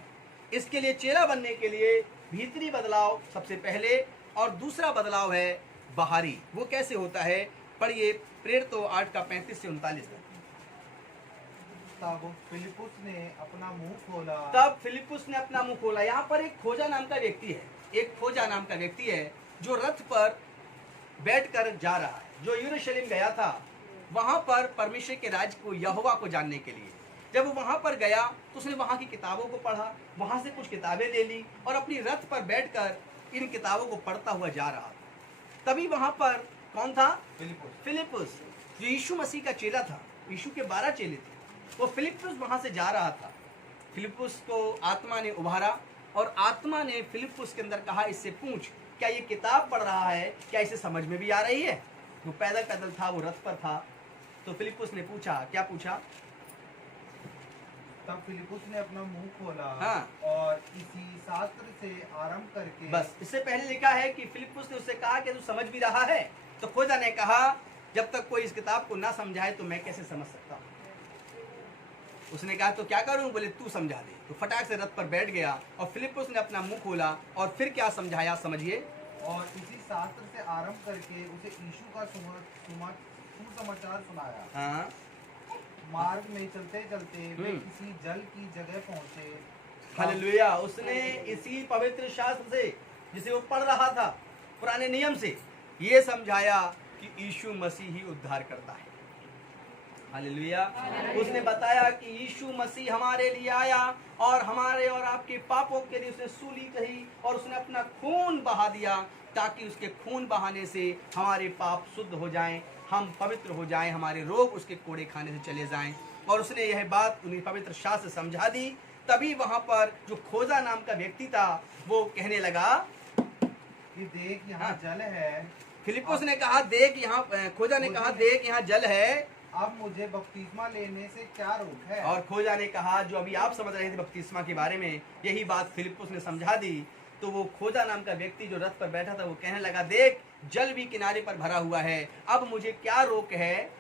इसके लिए चेला बनने के लिए भीतरी बदलाव सबसे पहले और दूसरा बदलाव है बाहरी। वो कैसे होता है? पढ़िए प्रेरितों 8 का 35 से 39 तक। तब फिलिपुस ने अपना मुंह खोला। यहाँ पर एक खोजा नाम का व्यक्ति है, जो रथ पर बैठकर जा रहा है, जो यरूशलेम गया था वहां पर परमेश्वर के राज्य को, यहोवा को जानने के लिए। जब वो वहां पर गया तो उसने वहां की किताबों को पढ़ा, वहां से कुछ किताबें ले ली और अपनी रथ पर बैठकर इन किताबों को पढ़ता हुआ जा रहा था। तभी वहां पर कौन था? फिलिपुस, जो यीशु मसीह का चेला था। यीशु के 12 चेले थे। वो फिलिपुस वहां से जा रहा था। फिलिपुस को आत्मा ने उभारा और आत्मा ने फिलिपुस के अंदर कहा, इससे पूछ क्या ये किताब पढ़ रहा है, क्या इसे समझ में भी आ रही है? वो पैदल था, वो रथ पर था। तो फिलिपुस ने पूछा, क्या पूछा? तब फिलिपुस ने अपना मुंह खोला। हाँ। और इसी शास्त्र से आरंभ करके, बस इससे पहले लिखा है कि फिलिपुस ने उससे कहा कि तू समझ भी रहा है? तो खोजा ने कहा, जब तक कोई इस किताब को ना समझाए तो मैं कैसे समझ सकता हूँ। उसने कहा तो क्या करूं? बोले तू समझा दे। तो फटाक से रथ पर बैठ गया और फिलिपुस ने अपना मुंह खोला और फिर क्या समझाया, समझिए। और इसी शास्त्र से आरंभ करके उसे यीशु का सुसमाचार सुनाया। हाँ, मार्ग में चलते चलते वे हम्म। किसी जल की जगह पहुंचे। हालेलुया। उसने इसी पवित्र शास्त्र से, जिसे वो पढ़ रहा था पुराने नियम से, ये समझाया कि यीशु मसीह ही उद्धार करता है। हालेलुया। उसने बताया कि यीशु मसीह हमारे लिए आया और हमारे और आपके पापों के लिए उसने सूली कही और उसने अपना खून बहा दिया, ताकि उसके खून बहाने से हमारे पाप शुद्ध हो जाएं, हम पवित्र हो जाएं, हमारे रोग उसके कोड़े खाने से चले जाएं। और उसने यह बात उन्हें पवित्र शास्त्र समझा दी। तभी वहां पर जो खोजा नाम का व्यक्ति था वो कहने लगा कि देख यहाँ हाँ। जल है। फिलिप्पुस ने कहा देख यहाँ, खोजा ने कहा देख यहाँ जल है। अब मुझे बपतिस्मा लेने से क्या रोक है? और खोजा ने कहा, जो अभी आप समझ रहे थे बपतिस्मा के बारे में, यही बात फिलिप्पुस ने समझा दी। तो वो खोजा नाम का व्यक्ति जो रथ पर बैठा था वो कहने लगा देख जल भी किनारे पर भरा हुआ है, अब मुझे क्या रोक है।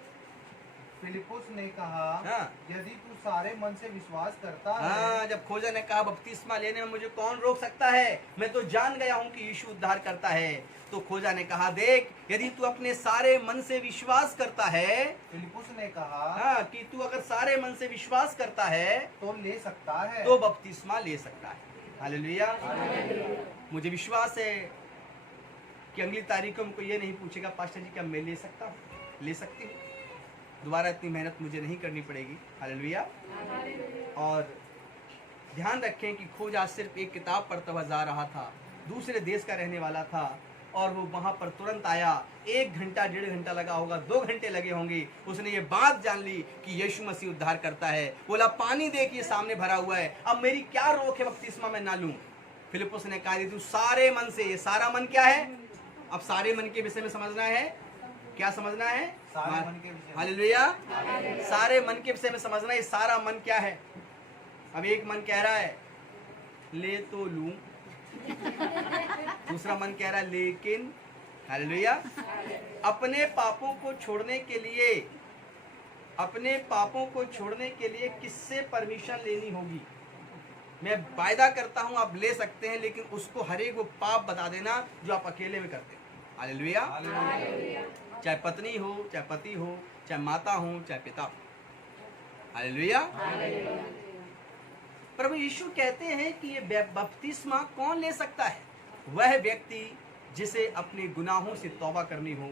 फिलिप्पुस ने कहा हाँ। यदि तू सारे मन से विश्वास करता है हाँ, जब खोजा ने कहा बपतिस्मा लेने में मुझे कौन रोक सकता है, मैं तो जान गया हूँ कि यीशु उद्धार करता है। तो खोजा ने कहा देख यदि तू अपने सारे मन से विश्वास करता है, फिलिप्पुस ने कहा हाँ, कि तू अगर सारे मन से विश्वास करता है तो ले सकता है। तो बपतिस्मा ले सकता है। हालेलुया। मुझे विश्वास है कि अगली तारीख को हमको ये नहीं पूछेगा पास्टर जी क्या मैं ले सकता हूँ, ले सकती हूँ, दोबारा इतनी मेहनत मुझे नहीं करनी पड़ेगी। हालेलुया। और ध्यान रखें कि खोजा सिर्फ एक किताब पढ़ता हुआ जा रहा था, दूसरे देश का रहने वाला था और वो वहां पर तुरंत आया। 1 घंटा 1.5 घंटा लगा होगा, 2 घंटे लगे होंगे। उसने ये बात जान ली कि यीशु मसीह उद्धार करता है। बोला पानी देखिए सामने भरा हुआ है, अब मेरी क्या रोक है बपतिस्मा मैं ना लूं। फिलिप्पुस ने कहा तू सारे मन से, ये सारा मन क्या है, अब सारे मन के विषय में समझना है। क्या समझना है? सारे मन के विषय में। हालेलुया। सारे मन के विषय में समझना है। सारा मन क्या है? अब एक मन कह रहा है ले तो लूं, दूसरा मन कह रहा है लेकिन। हालेलुया। अपने पापों को छोड़ने के लिए, अपने पापों को छोड़ने के लिए किससे परमिशन लेनी होगी? मैं वायदा करता हूं आप ले सकते हैं, लेकिन उसको हर एक वो पाप बता देना जो आप अकेले में करते हैं। हालेलुया। चाहे पत्नी हो, चाहे पति हो, चाहे माता हो, चाहे पिता हो। हालेलुया। प्रभु यीशु कहते हैं कि ये बपतिस्मा कौन ले सकता है? वह व्यक्ति जिसे अपने गुनाहों से तौबा करनी हो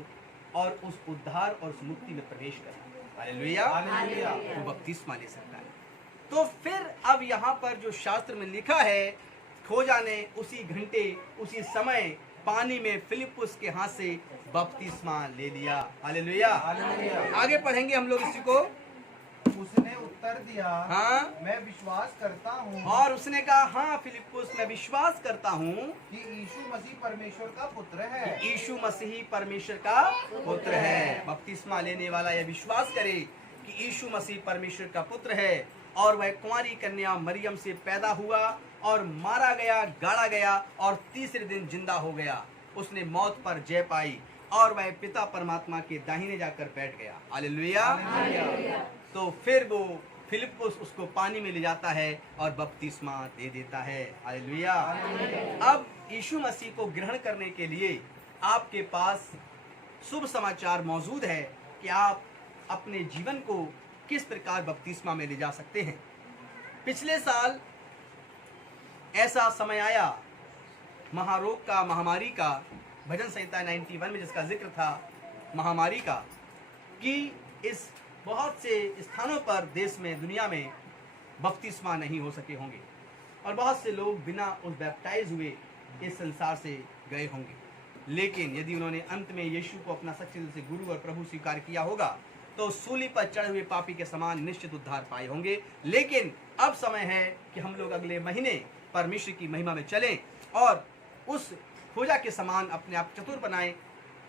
और उस उद्धार और उस मुक्ति में प्रवेश करना। हालेलुया। हालेलुया। वो बपतिस्मा ले सकता है। तो फिर अब यहाँ पर जो शास्त्र में लिखा है, खोजा ने उसी घंटे उसी समय पानी में फिलिप्पुस के हाथ से बपतिस्मा ले लिया। हालेलुया। हालेलुया। आगे पढ़ेंगे हम लोग इसी को। उसने उत्तर दिया हाँ। मैं विश्वास करता हूँ और उसने कहा हाँ फिलिप्पुस मैं विश्वास करता हूँ कि यीशु मसीह परमेश्वर का पुत्र है। यीशु मसीह परमेश्वर का पुत्र है। बपतिस्मा लेने वाला यह विश्वास करे कि यीशु मसीह परमेश्वर का पुत्र है और वह कुंवारी कन्या मरियम से पैदा हुआ और मारा गया, गाड़ा गया और तीसरे दिन जिंदा हो गया। उसने मौत पर जय पाई और वह पिता परमात्मा के दाहिने जाकर बैठ गया। हालेलुया। तो फिर वो फिलिप्पुस उसको पानी में ले जाता है और बपतिस्मा दे देता है। हालेलुया। अब यीशु मसीह को ग्रहण करने के लिए आपके पास शुभ समाचार मौजूद है कि आप अपने जीवन को किस प्रकार बपतिस्मा में ले जा सकते हैं। पिछले साल ऐसा समय आया महारोग का, महामारी का, भजन संहिता 91 में जिसका जिक्र था महामारी का, कि इस बहुत से स्थानों पर देश में, दुनिया में बपतिस्मा नहीं हो सके होंगे और बहुत से लोग बिना उस बैप्टाइज हुए इस संसार से गए होंगे। लेकिन यदि उन्होंने अंत में यीशु को अपना सच्चे दिल से गुरु और प्रभु स्वीकार किया होगा तो सूली पर चढ़े हुए पापी के समान निश्चित उद्धार पाए होंगे। लेकिन अब समय है कि हम लोग अगले महीने परमेश्वर की महिमा में चलें और उस खोजा के समान अपने आप चतुर बनाएं,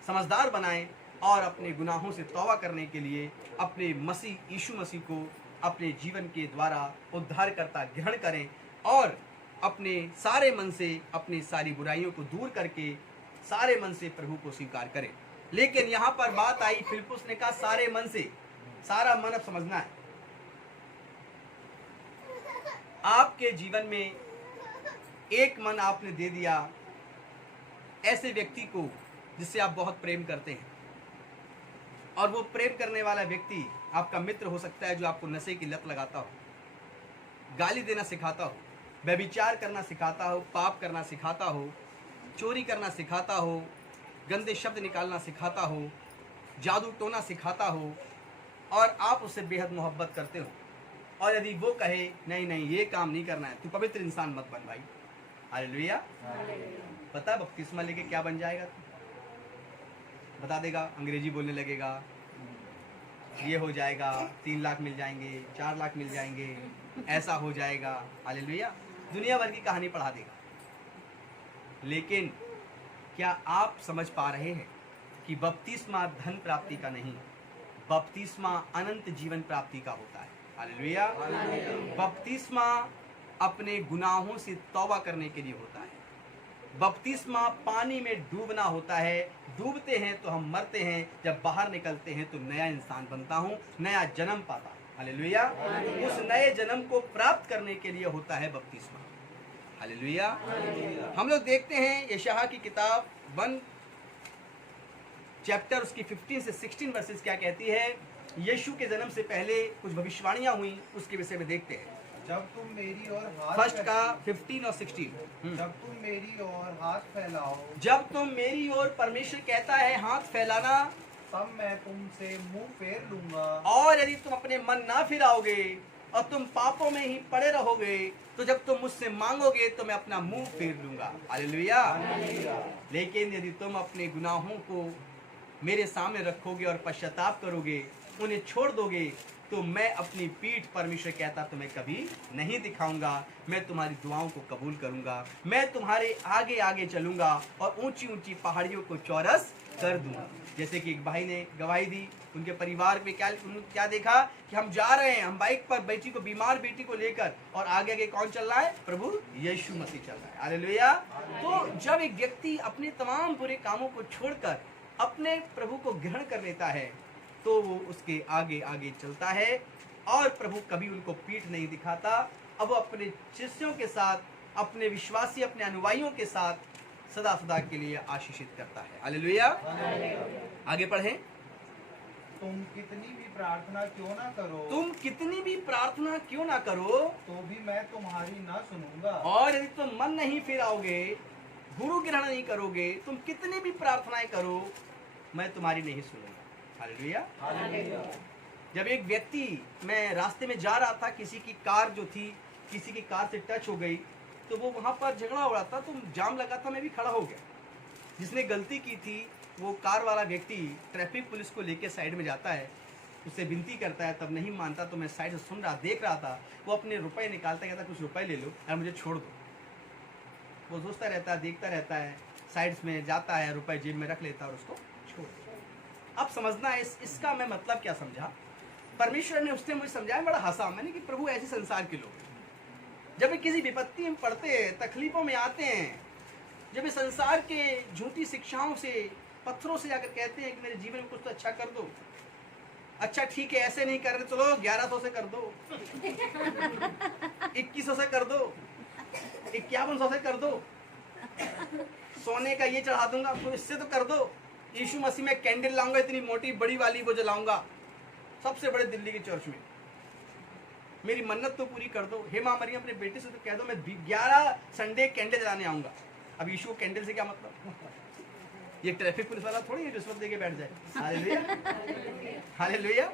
समझदार बनाएं और अपने गुनाहों से तौबा करने के लिए अपने मसीह यीशु मसीह को अपने जीवन के द्वारा उद्धारकर्ता ग्रहण करें और अपने सारे मन से अपनी सारी बुराइयों को दूर करके सारे मन से प्रभु को स्वीकार करें। लेकिन यहाँ पर बात आई, फिलिप्पुस ने कहा सारे मन से, सारा मन अब समझना है। आपके जीवन में एक मन आपने दे दिया, ऐसे व्यक्ति को जिससे आप बहुत प्रेम करते हैं, और वो प्रेम करने वाला व्यक्ति आपका मित्र हो सकता है जो आपको नशे की लत लगाता हो, गाली देना सिखाता हो, व्यभिचार करना सिखाता हो, पाप करना सिखाता हो, चोरी करना सिखाता हो, गंदे शब्द निकालना सिखाता हो, जादू टोना सिखाता हो, और आप उससे बेहद मोहब्बत करते हो, और यदि वो कहे नहीं नहीं ये काम नहीं करना है, तू पवित्र इंसान मत बन भाई। हालेलुया। पता है बपतिस्मा लेके क्या बन जाएगा तू? बता देगा, अंग्रेजी बोलने लगेगा, ये हो जाएगा, 3 लाख मिल जाएंगे, 4 लाख मिल जाएंगे, ऐसा हो जाएगा। हालेलुया। दुनिया भर की कहानी पढ़ा देगा। लेकिन क्या आप समझ पा रहे हैं कि बपतिस्मा धन प्राप्ति का नहीं, बपतिस्मा अनंत जीवन प्राप्ति का होता है। हालेलुया। बपतिस्मा अपने गुनाहों से तौबा करने के लिए होता है। बपतिस्मा पानी में डूबना होता है। डूबते हैं तो हम मरते हैं, जब बाहर निकलते हैं तो नया इंसान बनता हूँ, नया जन्म पाता हूँ। हालेलुया। उस नए जन्म को प्राप्त करने के लिए होता है बपतिस्मा। हालेलुया। हम लोग देखते हैं यशायाह की किताब 1 चैप्टर उसकी 15 से 16 वर्सेस क्या कहती है। यीशु के जन्म से पहले कुछ भविष्यवाणियां हुई, उसके विषय में देखते हैं। जब तुम मेरी ओर हाथ फर्स्ट का 15 और 16। जब तुम मेरी ओर हाथ फैलाओ, जब तुम मेरी ओर, परमेश्वर कहता है हाथ फैलाना, तब मैं तुमसे मुंह फेर लूंगा। और यदि तुम अपने मन ना फिराओगे और तुम पापों में ही पड़े रहोगे, तो जब तुम मुझसे मांगोगे तो मैं अपना मुंह फेर लूंगा। हालेलुया। लेकिन यदि तुम अपने गुनाहों को मेरे सामने रखोगे और पश्चाताप करोगे, उन्हें छोड़ दोगे, तो मैं अपनी पीठ, परमेश्वर कहता, तुम्हें कभी नहीं दिखाऊंगा। मैं तुम्हारी दुआओं को कबूल करूंगा, मैं तुम्हारे आगे आगे चलूंगा और ऊंची ऊंची पहाड़ियों को चौरस कर दूंगा। जैसे कि एक भाई ने गवाही दी, उनके परिवार में क्या देखा कि हम जा रहे हैं, हम बाइक पर बेटी को, बीमार बेटी को लेकर, और आगे आगे कौन चल रहा है? प्रभु यीशु मसीह चल रहा है। हालेलुया। तो जब एक व्यक्ति अपने तमाम बुरे कामों को छोड़कर अपने प्रभु को ग्रहण कर लेता है, तो वो उसके आगे आगे चलता है, और प्रभु कभी उनको पीठ नहीं दिखाता। अब वो अपने शिष्यों के साथ, अपने विश्वासी, अपने अनुयायियों के साथ सदा सदा के लिए आशीषित करता है। हालेलुया। आगे पढ़ें। तुम कितनी भी प्रार्थना क्यों ना करो, तुम कितनी भी प्रार्थना क्यों ना करो, तो भी मैं तुम्हारी ना सुनूंगा। और यदि तुम मन नहीं फिराओगे, गुरु ग्रहण नहीं करोगे, तुम कितनी भी प्रार्थनाएं करो, मैं तुम्हारी नहीं सुनूंगा। हालेलुया। जब एक व्यक्ति, मैं रास्ते में जा रहा था, किसी की कार जो थी, किसी की कार से टच हो गई, तो वो वहां पर झगड़ा हो रहा था, तो जाम लगा था, मैं भी खड़ा हो गया। जिसने गलती की थी, वो कार वाला व्यक्ति ट्रैफिक पुलिस को लेके साइड में जाता है, उससे विनती करता है, तब नहीं मानता, तो मैं साइड से सुन रहा, देख रहा था। वो अपने रुपए निकालता, कहता कुछ रुपए ले लो और मुझे छोड़ दो। वो सोचता रहता है, देखता रहता है, साइड्स में जाता है, रुपए जेब में रख लेता है और उसको छोड़ देता। अब समझना है इसका मैं मतलब क्या समझा। परमेश्वर ने उसने मुझे समझाया, बड़ा हंसा मैंने कि प्रभु ऐसे संसार के लोग, जब वे किसी विपत्ति में पड़ते हैं, तकलीफों में आते हैं, जब वे संसार के झूठी शिक्षाओं से, पत्थरों से जाकर कहते हैं कि मेरे जीवन में कुछ तो अच्छा कर दो। अच्छा ठीक है, ऐसे नहीं कर रहे, चलो 1100 से कर दो, 2100 से कर दो, 5100 से कर दो, सोने का ये चढ़ा दूंगा, तो इससे तो कर दो। यीशु मसीह में कैंडल लाऊंगा, इतनी मोटी बड़ी वाली, वो जलाऊंगा सबसे बड़े दिल्ली के चर्च में, मेरी मन्नत तो पूरी कर दो। हे माँ मरियम, अपने बेटे से तो कह दो मैं 11 संडे कैंडल जलाने आऊंगा। अब यीशु को कैंडल से क्या मतलब? ये ट्रैफिक पुलिस वाला थोड़ी रिश्वत देके बैठ जाए। हालेलुया। हालेलुया।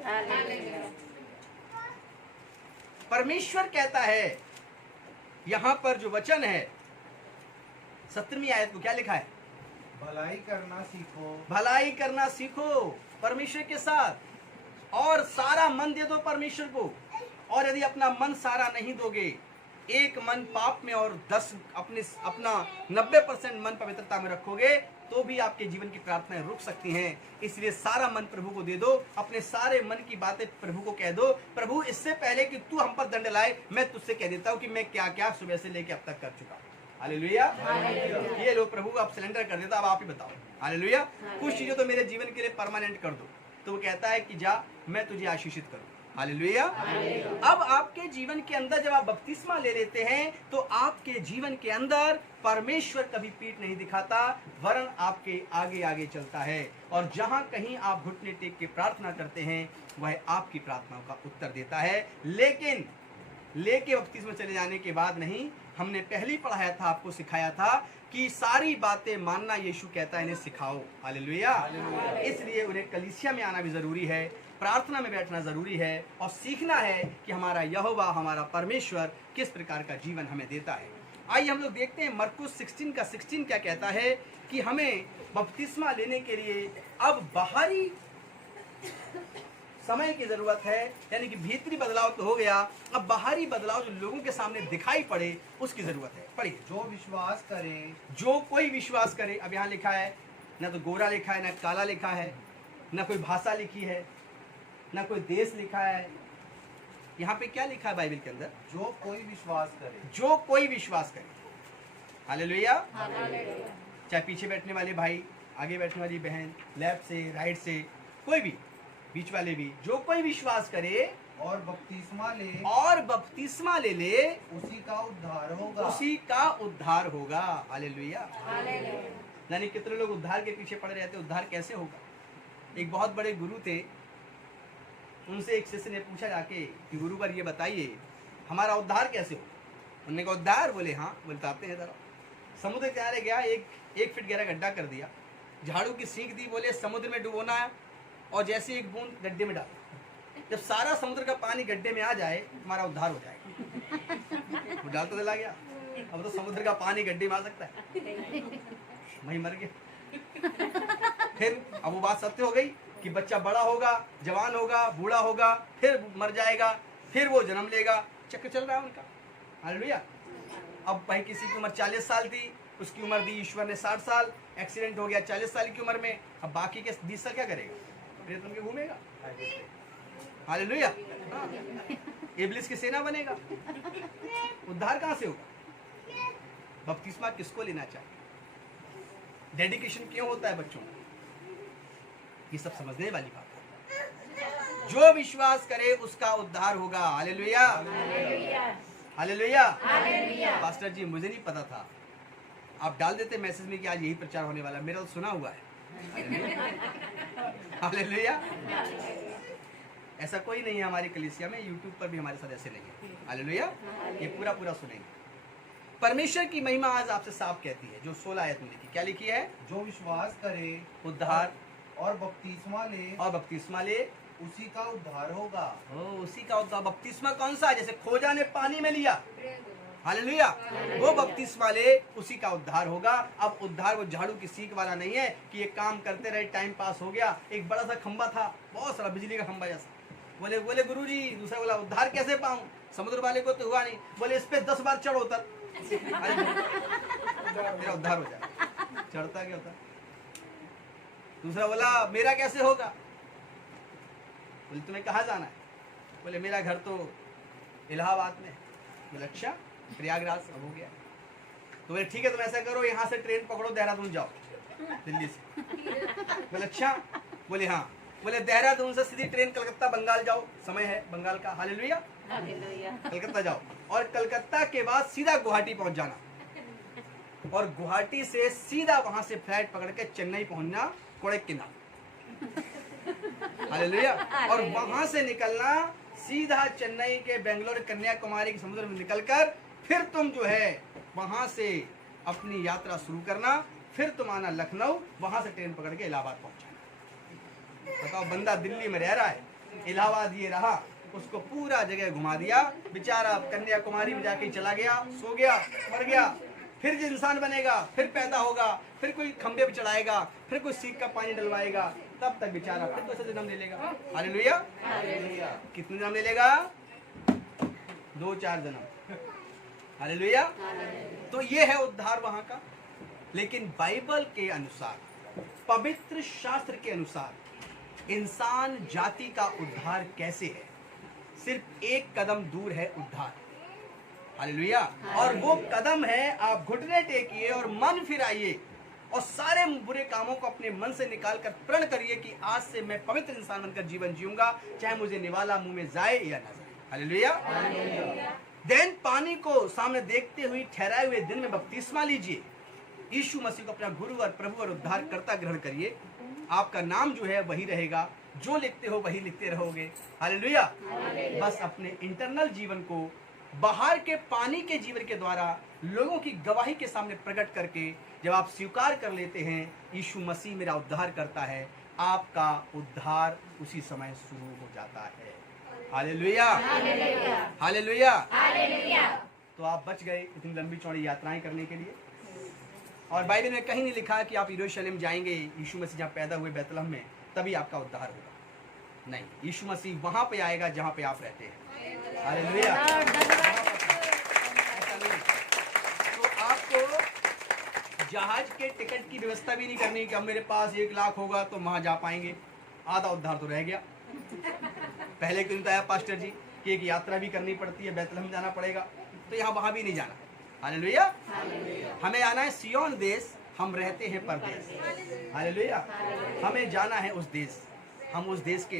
परमेश्वर कहता है, यहां पर जो वचन है 17वीं आयत को क्या लिखा है? भलाई करना सीखो, भलाई करना सीखो परमेश्वर के साथ, और सारा मन दे दो परमेश्वर को। और यदि अपना मन सारा नहीं दोगे, एक मन पाप में और 10 अपना 90% मन पवित्रता में रखोगे, तो भी आपके जीवन की प्रार्थनाएं रुक सकती हैं। इसलिए सारा मन प्रभु को दे दो, अपने सारे मन की बातें प्रभु को कह दो। प्रभु, इससे पहले कि तू हम पर दंड लाए, मैं तुझसे कह देता हूँ कि मैं क्या क्या सुबह से लेके अब तक कर चुका हूँ। हालेलुया। ये लो प्रभु आप सिलेंडर कर देता, अब आप ही बताओ। हालेलुया। कुछ चीजें तो मेरे जीवन के लिए परमानेंट कर दो। तो वो कहता है कि जा, मैं तुझे आशीषित करूँ। हालेलुया। अब आपके जीवन के अंदर जब आप बपतिस्मा ले लेते हैं तो आपके जीवन के अंदर परमेश्वर कभी पीठ नहीं दिखाता, वरन आपके आगे आगे चलता है। और जहां कहीं आप घुटने टेक के प्रार्थना करते हैं वह आपकी प्रार्थनाओं का उत्तर देता है। लेकिन लेके बपतिस्मा चले जाने के बाद नहीं, हमने पहले पढ़ाया था, आपको सिखाया था कि सारी बातें मानना यीशु कहता है इन्हें सिखाओ। हालेलुया। इसलिए उन्हें कलीसिया में आना भी जरूरी है, प्रार्थना में बैठना जरूरी है और सीखना है कि हमारा यहोवा, हमारा परमेश्वर किस प्रकार का जीवन हमें देता है। आइए हम लोग देखते हैं मरकुस 16 का 16 क्या कहता है कि हमें बपतिस्मा लेने के लिए अब बाहरी समय की जरूरत है, यानी कि भीतरी बदलाव तो हो गया, अब बाहरी बदलाव जो लोगों के सामने दिखाई पड़े उसकी जरूरत है। पढ़िए। जो विश्वास करे, जो कोई विश्वास करे। अब यहाँ लिखा है, ना तो गोरा लिखा है, ना काला लिखा है, ना कोई भाषा लिखी है, ना कोई देश लिखा है। यहाँ पे क्या लिखा है बाइबल के अंदर? जो कोई विश्वास करे। जो कोई विश्वास करे। हालेलुया। चाहे पीछे बैठने वाले भाई, आगे बैठने वाली बहन, लेफ्ट से राइट से, कोई भी, बीच वाले भी, जो कोई विश्वास करे और बपतिस्मा ले, और बपतिस्मा ले ले, उसी का उद्धार होगा। उसी का उद्धार होगा। हालेलुया। यानी कितने लोग उद्धार के पीछे पड़े रहते, उद्धार कैसे होगा? एक बहुत बड़े गुरु थे, उनसे एक शिष्य ने पूछा जाके कि गुरुवर ये बताइए हमारा उद्धार कैसे होगा? उन्होंने कहा उद्धार? बोले हाँ। बताते हैं जरा। समुद्र के किनारे गया, एक फीट गहरा गड्ढा कर दिया, झाड़ू की सीख दी, बोले समुद्र में डुबोना है और जैसे एक बूंद गड्ढे में डाल, जब सारा समुद्र का पानी गड्ढे में आ जाए हमारा उद्धार हो जाएगा। वो डाल तो दिला गया, अब तो समुद्र का पानी गड्ढे में आ सकता है, वही मर गया। फिर अब वो बात सत्य हो गई कि बच्चा बड़ा होगा, जवान होगा, बूढ़ा होगा, फिर मर जाएगा, फिर वो जन्म लेगा, चक्कर चल रहा है उनका। हालेलुया। अब भाई किसी की उम्र 40 साल थी, उसकी उम्र दी ईश्वर ने 60 साल, एक्सीडेंट हो गया 40 साल की उम्र में, अब बाकी के 20 साल क्या करेगा? प्रेत में घूमेगा। हालेलुया। इब्लिस की सेना बनेगा। उद्धार कहां से होगा? बपतिस्मा किसको लेना चाहिए? डेडिकेशन क्यों होता है बच्चों? ये सब समझने वाली बात है। जो विश्वास करे उसका उद्धार होगा। हालेलुया। हालेलुया। पास्टर जी मुझे नहीं पता था, आप डाल देते मैसेज में कि आज यही प्रचार होने वाला, मेरा तो सुना हुआ है। हालेलुया। ऐसा कोई नहीं है हमारी कलीसिया में, यूट्यूब पर भी हमारे साथ ऐसे नहीं है। हालेलुया। ये पूरा सुनेंगे। परमेश्वर की महिमा आज आपसे साफ कहती है, जो 16 आयत में लिखी, क्या लिखी है? जो विश्वास करे, उद्धार, और बपतिस्मा ले, और बपतिस्मा ले, उसी का उद्धार होगा। उसी का उद्धार। बपतिस्मा कौन सा है? जैसे खोजा ने पानी में लिया, हालेलुया, वो बपतिस्मा ले, उसी का उद्धार होगा। अब उद्धार वो झाड़ू की सीख वाला नहीं है कि ये काम करते रहे, टाइम पास हो गया। एक बड़ा सा खंबा था, बहुत सारा बिजली का खंबा जैसा, बोले गुरुजी, दूसरा बोला उद्धार कैसे पाऊं? समुद्र वाले को तो हुआ नहीं, बोले इस पे 10 बार चढ़ उतर, मेरा उद्धार हो जाए। चढ़ता क्या होता? दूसरा बोला मेरा कैसे होगा? बोले तुम्हें कहाँ जाना है? बोले मेरा घर तो इलाहाबाद में। बोले अच्छा, प्रयागराज हो गया। तो बोले ठीक है, तुम ऐसा करो, यहाँ से ट्रेन पकड़ो, देहरादून जाओ, दिल्ली से। बोले अच्छा। बोले हाँ। बोले देहरादून से सीधी ट्रेन कलकत्ता बंगाल जाओ, समय है बंगाल का। हालेलुया। कलकत्ता जाओ और कलकत्ता के बाद सीधा गुवाहाटी पहुंच जाना, और गुवाहाटी से सीधा वहां से फ्लाइट पकड़ के चेन्नई पहुंचना, कोड़ैकनाल। हालेलुया। और वहां से निकलना सीधा चेन्नई के, बेंगलोर, कन्याकुमारी के समुद्र में निकलकर फिर तुम जो है वहां से अपनी यात्रा शुरू करना, फिर तुम आना लखनऊ, वहां से ट्रेन पकड़ के इलाहाबाद पहुंचाना। बताओ, बंदा दिल्ली में रह रहा है, इलाहाबाद ये रहा, उसको पूरा जगह घुमा दिया, बेचारा कन्याकुमारी में जाके चला गया, सो गया, मर गया, फिर जो इंसान बनेगा, फिर पैदा होगा, फिर कोई खंबे पे चढ़ाएगा, फिर कोई सीख का पानी डलवाएगा, तब तक बेचारा फिर दूसरा जन्म ले लेगा। हालेलुया। कितने जन्म ले लेगा? 2-4 जन्म। हालेलुया। तो ये है उद्धार वहां का। लेकिन बाइबल के अनुसार, पवित्र शास्त्र के अनुसार इंसान जाति का उद्धार कैसे है? सिर्फ एक कदम दूर है उद्धार। हालेलुया। और वो कदम है, आप घुटने टेकिए और मन फिराइए और सारे बुरे कामों को अपने मन से निकाल कर प्रण करिए कि आज से मैं पवित्र इंसान बनकर जीवन जीऊंगा, चाहे मुझे निवाला मुंह में जाए या ना जाए। हालेलुया। देन पानी को सामने देखते हुए ठहराए हुए दिन में बपतिस्मा लीजिए। यीशु मसीह को अपना गुरु और प्रभु और उद्धारकर्ता ग्रहण करिए। आपका नाम जो है वही रहेगा, जो लिखते हो वही लिखते रहोगे। हालेलुया। बस अपने इंटरनल जीवन को बाहर के पानी के जीवन के द्वारा लोगों की गवाही के सामने प्रकट करके जब आप स्वीकार कर लेते हैं यीशु मसीह मेरा उद्धार करता है, आपका उद्धार उसी समय शुरू हो जाता है। Hallelujah, hallelujah. तो आप बच गए इतनी लंबी चौड़ी यात्राएं करने के लिए। और बाइबल में कहीं नहीं लिखा कि आप यरूशलेम जाएंगे, यीशु मसीह जहाँ पैदा हुए बैतलहम में, तभी आपका उद्धार होगा। नहीं, यीशु मसीह वहां पे आएगा जहां पे आप रहते हैं। हालेलुया। तो आपको जहाज के टिकट की व्यवस्था भी नहीं करनी कि अब मेरे पास 1 लाख होगा तो वहां जा पाएंगे। आधा उद्धार तो रह गया। पहले क्यों बताया पास्टर जी कि एक यात्रा भी करनी पड़ती है, बैतलहम जाना पड़ेगा, तो यहाँ वहां भी नहीं जाना। हालेलुया। हमें आना है सियोन देश, हम रहते हैं परदेश। हालेलुया। हमें जाना है उस देश, हम उस देश के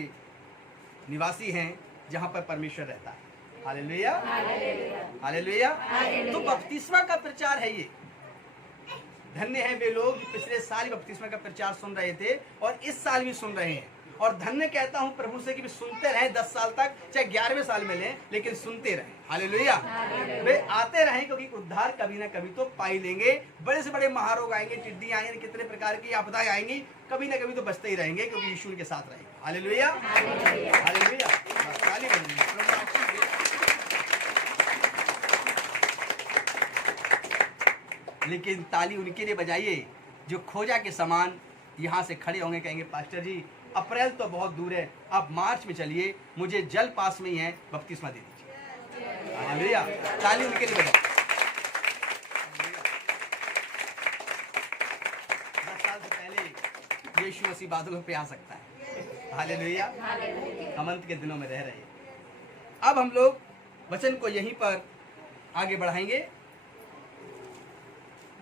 निवासी हैं जहां पर परमेश्वर रहता है। Hallelujah, hallelujah. तो बपतिस्मा का प्रचार है ये। धन्य है वे लोग जो पिछले साल बपतिस्मा का प्रचार सुन रहे थे और इस साल भी सुन रहे हैं। और धन्य कहता हूं प्रभु से कि भी सुनते रहें 10 साल तक, चाहे 11वें साल में लें, लेकिन सुनते रहें। हालेलुया। वे आते रहें, क्योंकि उद्धार कभी ना कभी तो पा ही लेंगे। बड़े से बड़े महारोग आएंगे, टिड्डी आएंगे, कितने प्रकार की आपदाएं आएंगी, कभी ना कभी तो बचते ही रहेंगे, क्योंकि यीशु उनके साथ रहेगा। Hallelujah, hallelujah. ताली बजाइए। लेकिन ताली उनके लिए बजाइए जो खोजा के समान यहाँ से खड़े होंगे, कहेंगे पास्टर जी अप्रैल तो बहुत दूर है, आप मार्च में चलिए, मुझे जल पास में ही है, बपतिस्मा दे दीजिए। हालेलुया। ताली उनके लिए बजाइए। 10 साल से पहले यीशु मसीह बादलों पे आ सकता है। हालेलुया। हम अंत के दिनों में रह रहे हैं। अब हम लोग वचन को यहीं पर आगे बढ़ाएंगे।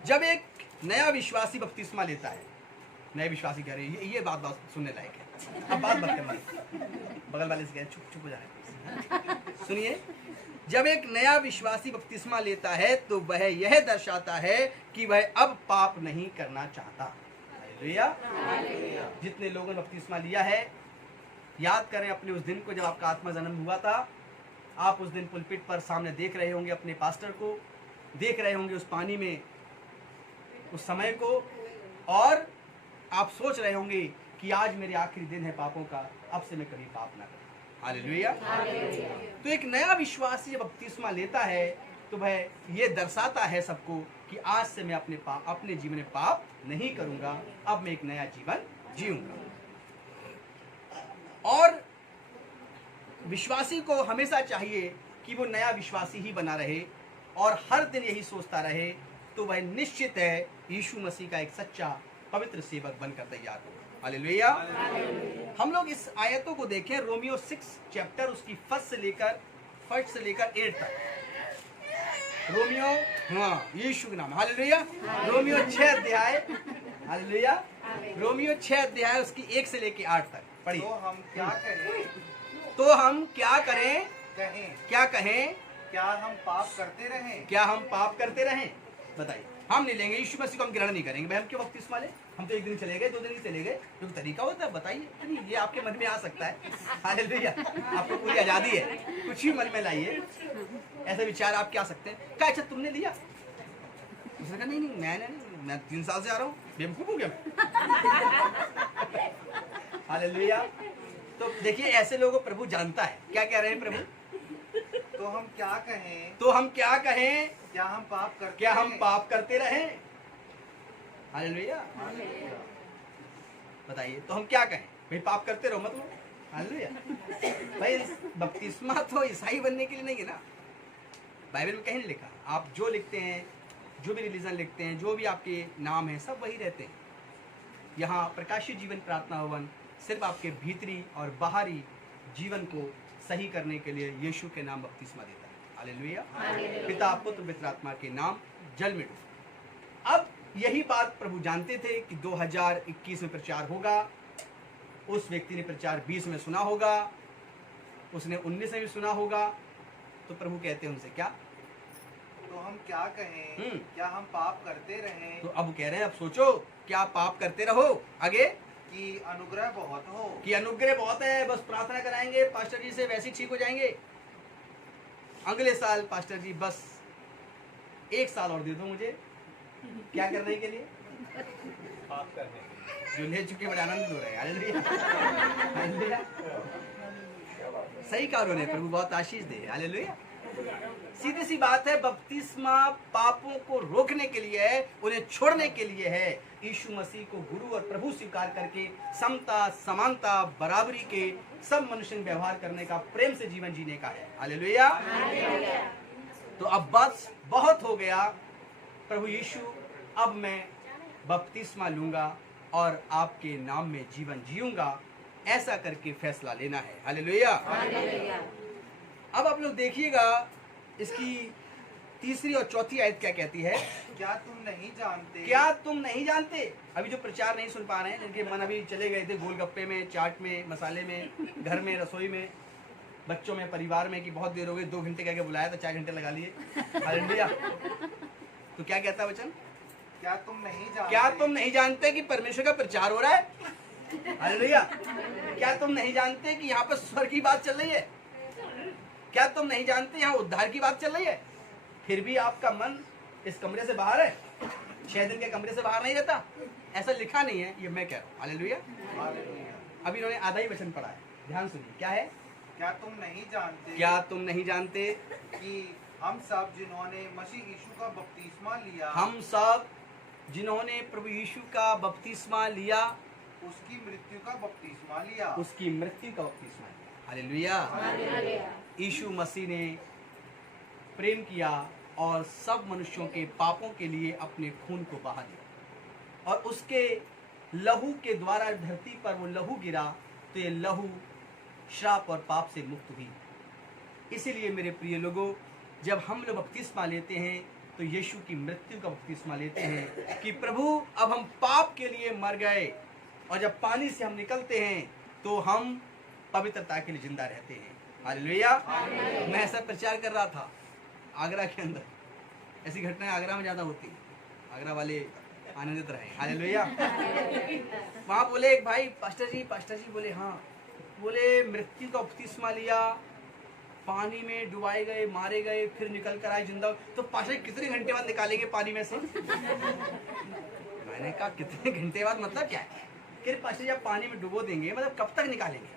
जब एक नया विश्वासी बपतिस्मा लेता है, नए विश्वासी कह रहे हैं, ये बात सुनने लायक है। अब बात मत करना, बगल वाले से कह चुप चुप हो जाए। सुनिए, जब एक नया विश्वासी बपतिस्मा लेता है तो वह यह दर्शाता है कि वह अब पाप नहीं करना चाहता। हालेलुया। जितने लोगों ने बपतिस्मा लिया है, याद करें अपने उस दिन को जब आपका आत्मा जन्म हुआ था। आप उस दिन पुलपिट पर सामने देख रहे होंगे अपने पास्टर को, देख रहे होंगे उस पानी में उस समय को, और आप सोच रहे होंगे कि आज मेरे आखिरी दिन है पापों का, अब से मैं कभी पाप ना करूं। हालेलुया। तो एक नया विश्वासी जब बपतिस्मा लेता है तो वह ये दर्शाता है सबको कि आज से मैं अपने जीवन में पाप नहीं करूंगा, अब मैं एक नया जीवन जीऊंगा। और विश्वासी को हमेशा चाहिए कि वो नया विश्वासी ही बना रहे और हर दिन यही सोचता रहे, तो वह निश्चित है यीशु मसीह का एक सच्चा पवित्र सेवक बनकर तैयार होगा। हालेलुया। हम लोग इस आयतों को देखें, रोमियो 6 चैप्टर उसकी 1 से लेकर 8 तक। रोमियो, हाँ यीशु के नाम। हालेलुया। रोमियो 6 अध्याय, हालेलुया, रोमियो 6 अध्याय उसकी 1 से लेकर 8 तक पढ़िए। तो हम क्या करें? तो हम क्या करें? कहें क्या कहें? क्या हम पाप करते रहें? क्या हम पाप करते रहें? बताइए। हम नहीं लेंगे, यीशु मसीह को हम ग्रहण नहीं करेंगे। भाई हम क्यों बपतिस्मा ले? हम तो 1 दिन चले गए, 2 दिन ही चले गए, जो तरीका होता है बताइए। नहीं, ये आपके मन में आ सकता है। हालेलुया। आपको पूरी आजादी है, कुछ भी मन में लाइए, ऐसे विचार आपके आ सकते हैं। क्या अच्छा तुमने लिया? उसने कहा नहीं नहीं, मैं 3 साल से आ रहा हूँ, बेवकूफ हूँ क्या मैं? हालेलुया। तो देखिए ऐसे लोगों को प्रभु जानता है। क्या कह रहे हैं प्रभु? तो हम क्या कहें? तो हम क्या कहें? क्या हम पाप करते क्या हम रहें? पाप करते रहें? हालेलुया। बताइए, तो हम क्या कहें? भाई पाप करते रहो मतलब? हालेलुया। भाई बपतिस्मा तो ईसाई बनने के लिए नहीं है ना। बाइबल में कहीं नहीं लिखा। आप जो लिखते हैं, जो भी रिलीजन लिखते हैं, जो भी आपके नाम है, सब वही रहते हैं। यहाँ प्रकाशित जीवन प्रार्थना भवन सिर्फ आपके भीतरी और बाहरी जीवन को सही करने के लिए यीशु के नाम बपतिस्मा देता है। हालेलुया। पिता पुत्र पवित्र आत्मा के नाम जल में डूबो। अब यही बात प्रभु जानते थे कि 2021 में प्रचार होगा। उस व्यक्ति ने प्रचार 20 में सुना होगा, उसने 19 में भी सुना होगा। तो प्रभु कहते हैं उनसे क्या? तो हम क्या कहें? क्या हम पाप करते रहें? तो अब कह रहे हैं, अब सोचो, क्या पाप करते रहो? आगे कि अनुग्रह बहुत हो। कि अनुग्रह बहुत है, बस प्रार्थना कराएंगे पास्टर जी से, वैसे ही ठीक हो जाएंगे। अगले साल पास्टर जी बस 1 साल और दे दो मुझे, क्या करने के लिए? पाप करने। जो ले चुके बड़े आनंद हो रहे हैं। हालेलुया। हालेलुया। सही कहा उन्होंने, प्रभु बहुत आशीष दे। हालेलुया। सीधी सी बात है, बपतिस्मा पापों को रोकने के लिए है, उन्हें छोड़ने के लिए है। यीशु मसीह को गुरु और प्रभु स्वीकार करके समता, समानता, बराबरी के सब मनुष्य में व्यवहार करने का, प्रेम से जीवन जीने का है। हालेलुया। तो अब बस बहुत हो गया प्रभु यीशु, अब मैं बपतिस्मा लूंगा और आपके नाम में जीवन जीऊंगा, ऐसा करके फैसला लेना है। हालेलुया। अब आप लोग देखिएगा इसकी तीसरी और चौथी आयत क्या कहती है? क्या तुम नहीं जानते? क्या तुम नहीं जानते? अभी जो प्रचार नहीं सुन पा रहे हैं, जिनके मन अभी चले गए थे गोलगप्पे में, चाट में, मसाले में, घर में, रसोई में, बच्चों में, परिवार में, कि बहुत देर हो गई, 2 घंटे करके बुलाया था, 4 घंटे लगा लिए। हालेलुया। तो क्या कहता है वचन? क्या तुम नहीं जानते? क्या तुम नहीं जानते कि परमेश्वर का प्रचार हो रहा है? हालेलुया। क्या तुम नहीं जानते कि यहाँ पर स्वर्ग की बात चल रही है? क्या तुम नहीं जानते यहाँ उद्धार की बात चल रही है? फिर भी आपका मन इस कमरे से बाहर है, 6 दिन के कमरे से बाहर नहीं रहता। ऐसा लिखा नहीं है, ये मैं कह रहा हूँ। हालेलुया। अभी इन्होंने आधा ही वचन पढ़ा है, ध्यान सुनिए। क्या है? क्या तुम नहीं जानते? क्या तुम नहीं जानते कि हम सब जिन्होंने मसीह यीशु का बपतिस्मा लिया, हम सब जिन्होंने प्रभु यीशु का बपतिस्मा लिया, उसकी मृत्यु का बपतिस्मा लिया। उसकी मृत्यु का बपतिस्मा लिया। हालेलुया। यीशु मसीह ने प्रेम किया और सब मनुष्यों के पापों के लिए अपने खून को बहा दिया, और उसके लहू के द्वारा धरती पर वो लहू गिरा, तो ये लहू श्राप और पाप से मुक्त हुई। इसीलिए मेरे प्रिय लोगों, जब हम लोग बपतिस्मा लेते हैं तो यीशु की मृत्यु का बपतिस्मा लेते हैं कि प्रभु अब हम पाप के लिए मर गए, और जब पानी से हम निकलते हैं तो हम पवित्रता के लिए जिंदा रहते हैं। हालेलुया। मैं ऐसा प्रचार कर रहा था आगरा के अंदर, ऐसी घटनाएं आगरा में ज़्यादा होती हैं, आगरा वाले आनंदित रहे। हालेलुया। वहाँ बोले एक भाई, पास्टर जी बोले हाँ, बोले मृत्यु का बपतिस्मा लिया, पानी में डुबाए गए, मारे गए, फिर निकल कर आए जिंदा। तो पास्टर कितने घंटे बाद निकालेंगे पानी में से? मैंने कहा कितने घंटे बाद मतलब क्या है? कि पास्टर जी आप पानी में डुबो देंगे, मतलब कब तक निकालेंगे?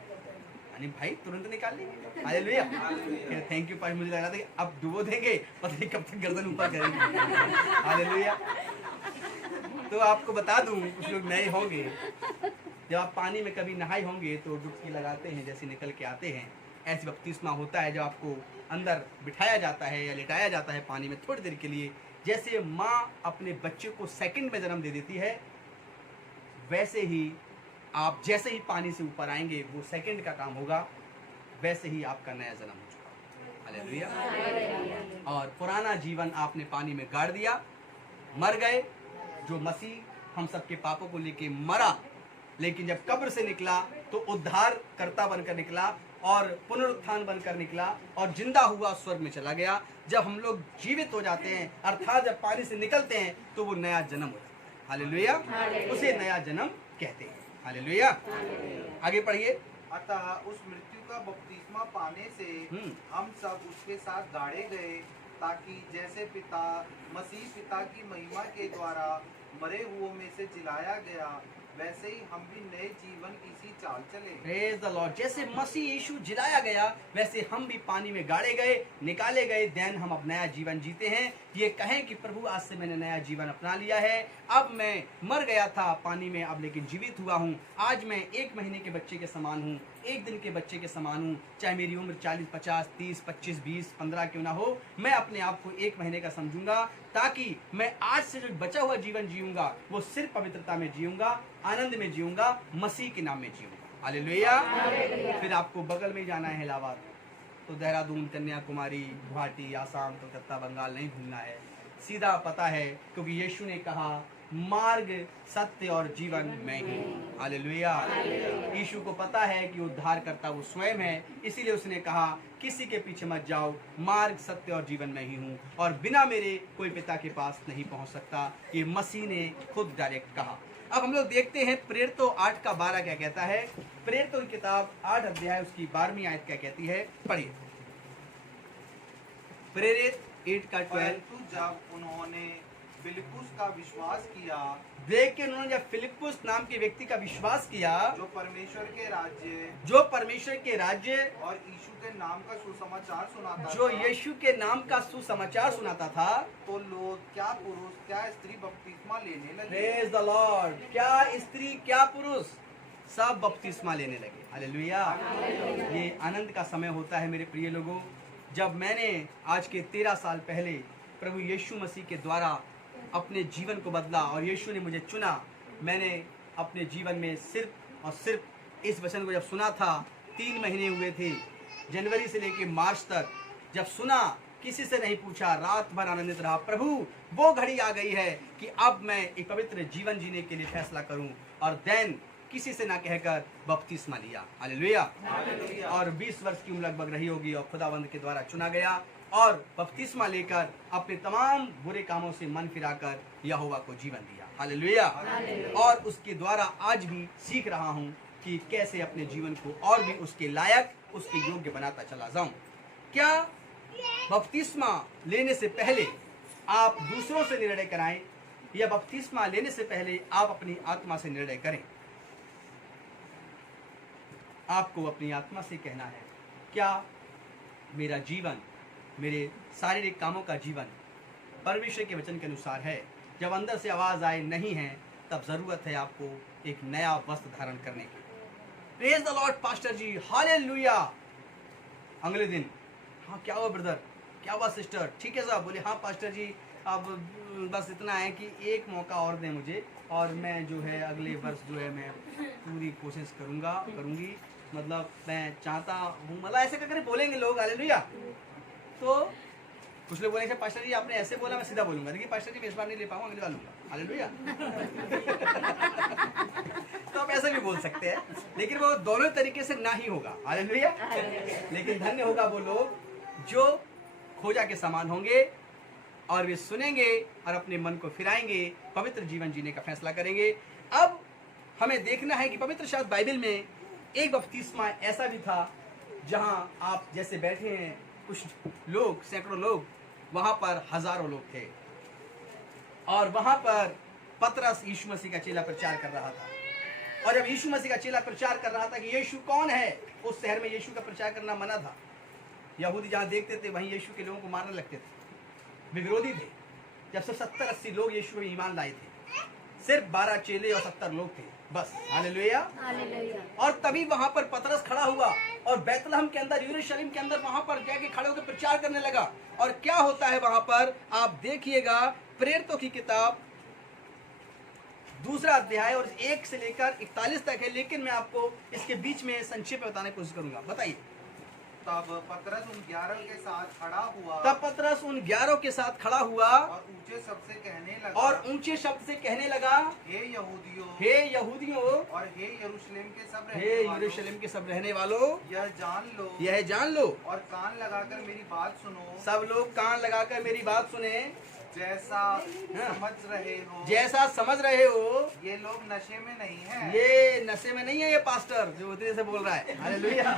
यानी भाई तुरंत निकाल लेंगे। हालेलुया। थैंक यू पास्टर, मुझे लग रहा था कि अब डुबो देंगे, पता नहीं कब तक गर्दन ऊपर करेंगे। हालेलुया। तो आपको बता दूं, कुछ लोग नए होंगे, जब आप पानी में कभी नहाए होंगे तो डुबकी लगाते हैं, जैसे निकल के आते हैं, ऐसे बपतिस्मा होता है जब आपको अंदर बिठाया जाता है या लेटाया जाता है पानी में थोड़ी देर के लिए। जैसे माँ अपने बच्चे को सेकंड में जन्म दे देती है, वैसे ही आप जैसे ही पानी से ऊपर आएंगे, वो सेकंड का काम होगा, वैसे ही आपका नया जन्म हो चुका। हालेलुया। और पुराना जीवन आपने पानी में गाड़ दिया, मर गए। जो मसीह हम सबके पापों को लेके मरा, लेकिन जब कब्र से निकला तो उद्धारकर्ता बनकर निकला और पुनरुत्थान बनकर निकला और जिंदा हुआ, स्वर्ग में चला गया। जब हम लोग जीवित हो जाते हैं, अर्थात जब पानी से निकलते हैं, तो वो नया जन्म हो जाता है। हालेलुया। उसे नया जन्म कहते हैं। हालेलुया। आगे पढ़िए। अतः उस मृत्यु का बपतिस्मा पाने से हम सब उसके साथ गाड़े गए, ताकि जैसे पिता मसीह पिता की महिमा के द्वारा मरे हुओं में से जिलाया गया, वैसे ही हम भी नए जीवन की सी चाल चले। Praise the Lord. जैसे मसीह यीशु जिलाया गया, वैसे हम भी पानी में गाड़े गए, निकाले गए, देन हम अब नया जीवन जीते हैं। ये कहें कि प्रभु आज से मैंने नया जीवन अपना लिया है। अब मैं मर गया था पानी में, अब लेकिन जीवित हुआ हूँ। आज मैं 1 महीने के बच्चे के समान हूँ, 1 दिन के बच्चे के समान हूँ। चाहे मेरी उम्र 40, 50, 30, 25, 20, 15 क्यों ना हो, मैं अपने आप को 1 महीने का समझूंगा, ताकि मैं आज से जो बचा हुआ जीवन जीऊंगा वो सिर्फ पवित्रता में जीऊंगा, आनंद में जीऊंगा, मसीह के नाम में जीऊंगा। हालेलुया। फिर आपको बगल में जाना है इलाहाबाद, तो देहरादून, कन्याकुमारी, गुवाहाटी, आसाम, कलकत्ता, बंगाल नहीं भूलना है। सीधा पता है, क्योंकि यीशु ने कहा मार्ग सत्य और जीवन मैं ही हूँ। हालेलुया। यीशु को पता है कि उद्धार करता वो स्वयं है, इसीलिए उसने कहा किसी के पीछे मत जाओ, मार्ग सत्य और जीवन मैं ही हूँ और बिना मेरे कोई पिता के पास नहीं पहुँच सकता। ये मसीह ने खुद डायरेक्ट कहा। अब हम लोग देखते हैं प्रेरितों 8:12 क्या कहता है। प्रेरितों की किताब 8 अध्याय उसकी 12वीं आयत क्या कहती है, पढ़िए। प्रेरित 8:12। परंतु जब उन्होंने फिलिप्पुस का विश्वास किया, देख के उन्होंने जब फिलिप्पुस नाम के व्यक्ति का विश्वास किया, जो परमेश्वर के राज्य और यीशु के नाम का सुसमाचार सुनाता जो था, यीशु के नाम का सुसमाचार सुनाता था, तो लोग क्या पुरुष क्या स्त्री बपतिस्मा लेने लगे। Praise the Lord. क्या स्त्री क्या पुरुष सब बपतिस्मा लेने लगे। हालेलुया। ये आनंद का समय होता है मेरे प्रिय लोगों, जब मैंने आज के 13 साल पहले प्रभु यीशु मसीह के द्वारा अपने जीवन को बदला और यीशु ने मुझे चुना। मैंने अपने जीवन में सिर्फ और सिर्फ इस वचन को जब सुना था, 3 महीने हुए थे, जनवरी से लेकर मार्च तक, जब सुना किसी से नहीं पूछा, रात भर आनंदित रहा। प्रभु वो घड़ी आ गई है कि अब मैं एक पवित्र जीवन जीने के लिए फैसला करूं, और देन किसी से ना कहकर बपतिस्मा लिया। हालेलुया। और 20 वर्ष की उम्र लगभग रही होगी और खुदावंद के द्वारा चुना गया और बपतिस्मा लेकर अपने तमाम बुरे कामों से मन फिराकर यहोवा को जीवन दिया। हालेलुया। और उसके द्वारा आज भी सीख रहा हूँ कि कैसे अपने जीवन को और भी उसके लायक, उसके योग्य बनाता चला जाऊं। क्या बपतिस्मा लेने से पहले आप दूसरों से निर्णय कराएं या बपतिस्मा लेने से पहले आप अपनी आत्मा से निर्णय करें? आपको अपनी आत्मा से कहना है, क्या मेरा जीवन, मेरे शारीरिक कामों का जीवन परमेश्वर के वचन के अनुसार है? जब अंदर से आवाज आए नहीं है, तब जरूरत है आपको एक नया वस्त्र धारण करने की। Praise the lord pastor ji, hallelujah. अगले दिन, हाँ क्या हुआ ब्रदर, क्या हुआ सिस्टर, ठीक है साहब? बोले हाँ पास्टर जी, अब बस इतना है कि एक मौका और दें मुझे, और मैं जो है अगले वर्ष जो है मैं पूरी कोशिश करूँगी, मतलब मैं चाहता हूँ, मतलब ऐसे करके बोलेंगे लोग। हालेलुया। तो कुछ लोग बोलेंगे पास्टर जी आपने ऐसे बोला, मैं सीधा बोलूंगा, लेकिन पास्टर जी मैं इस बार नहीं ले पाऊंगा, अगली बार लूंगा। हालेलुया। तो आप ऐसे भी बोल सकते हैं, लेकिन वो दोनों तरीके से ना ही होगा। हालेलुया। लेकिन धन्य होगा वो लोग जो खोजा के समान होंगे और वे सुनेंगे और अपने मन को फिराएंगे, पवित्र जीवन जीने का फैसला करेंगे। अब हमें देखना है कि पवित्र शास्त्र बाइबल में एक बपतिस्मा ऐसा भी था जहां आप जैसे बैठे हैं, कुछ लोग, सैकड़ों लोग, वहां पर हजारों लोग थे, और वहां पर पतरस यीशु मसीह का चेला प्रचार कर रहा था। और जब यीशु मसीह का चेला प्रचार कर रहा था कि यीशु कौन है, उस शहर में यीशु का प्रचार करना मना था। यहूदी जहां देखते थे वहीं यीशु के लोगों को मारने लगते थे, वे विरोधी थे। जब से 70-80 लोग यीशु में ईमान लाए थे, सिर्फ 12 चेले और 70 लोग थे बस। हालेलुया। और तभी वहां पर पतरस खड़ा हुआ और बैतलहम के अंदर, यरूशलेम के अंदर वहां पर जाके खड़े होकर प्रचार करने लगा। और क्या होता है वहां पर, आप देखिएगा प्रेरितों की किताब 2 अध्याय और 1 से लेकर 41 तक है, लेकिन मैं आपको इसके बीच में संक्षेप में बताने की कोशिश करूंगा। बताइए। तब पतरस उन 11 के साथ खड़ा हुआ, तब पतरस उन 11 के साथ खड़ा हुआ और ऊंचे शब्द से कहने लगा, हे यहूदियों और हे यरूशलेम के सब रहने वालों, यह जान लो और कान लगाकर मेरी बात सुनो। सब लोग कान लगाकर मेरी बात सुने। जैसा समझ रहे हो, ये लोग नशे में नहीं है। ये नशे में नहीं है, ये पास्टर जो उतरे से बोल रहा है। हालेलुया।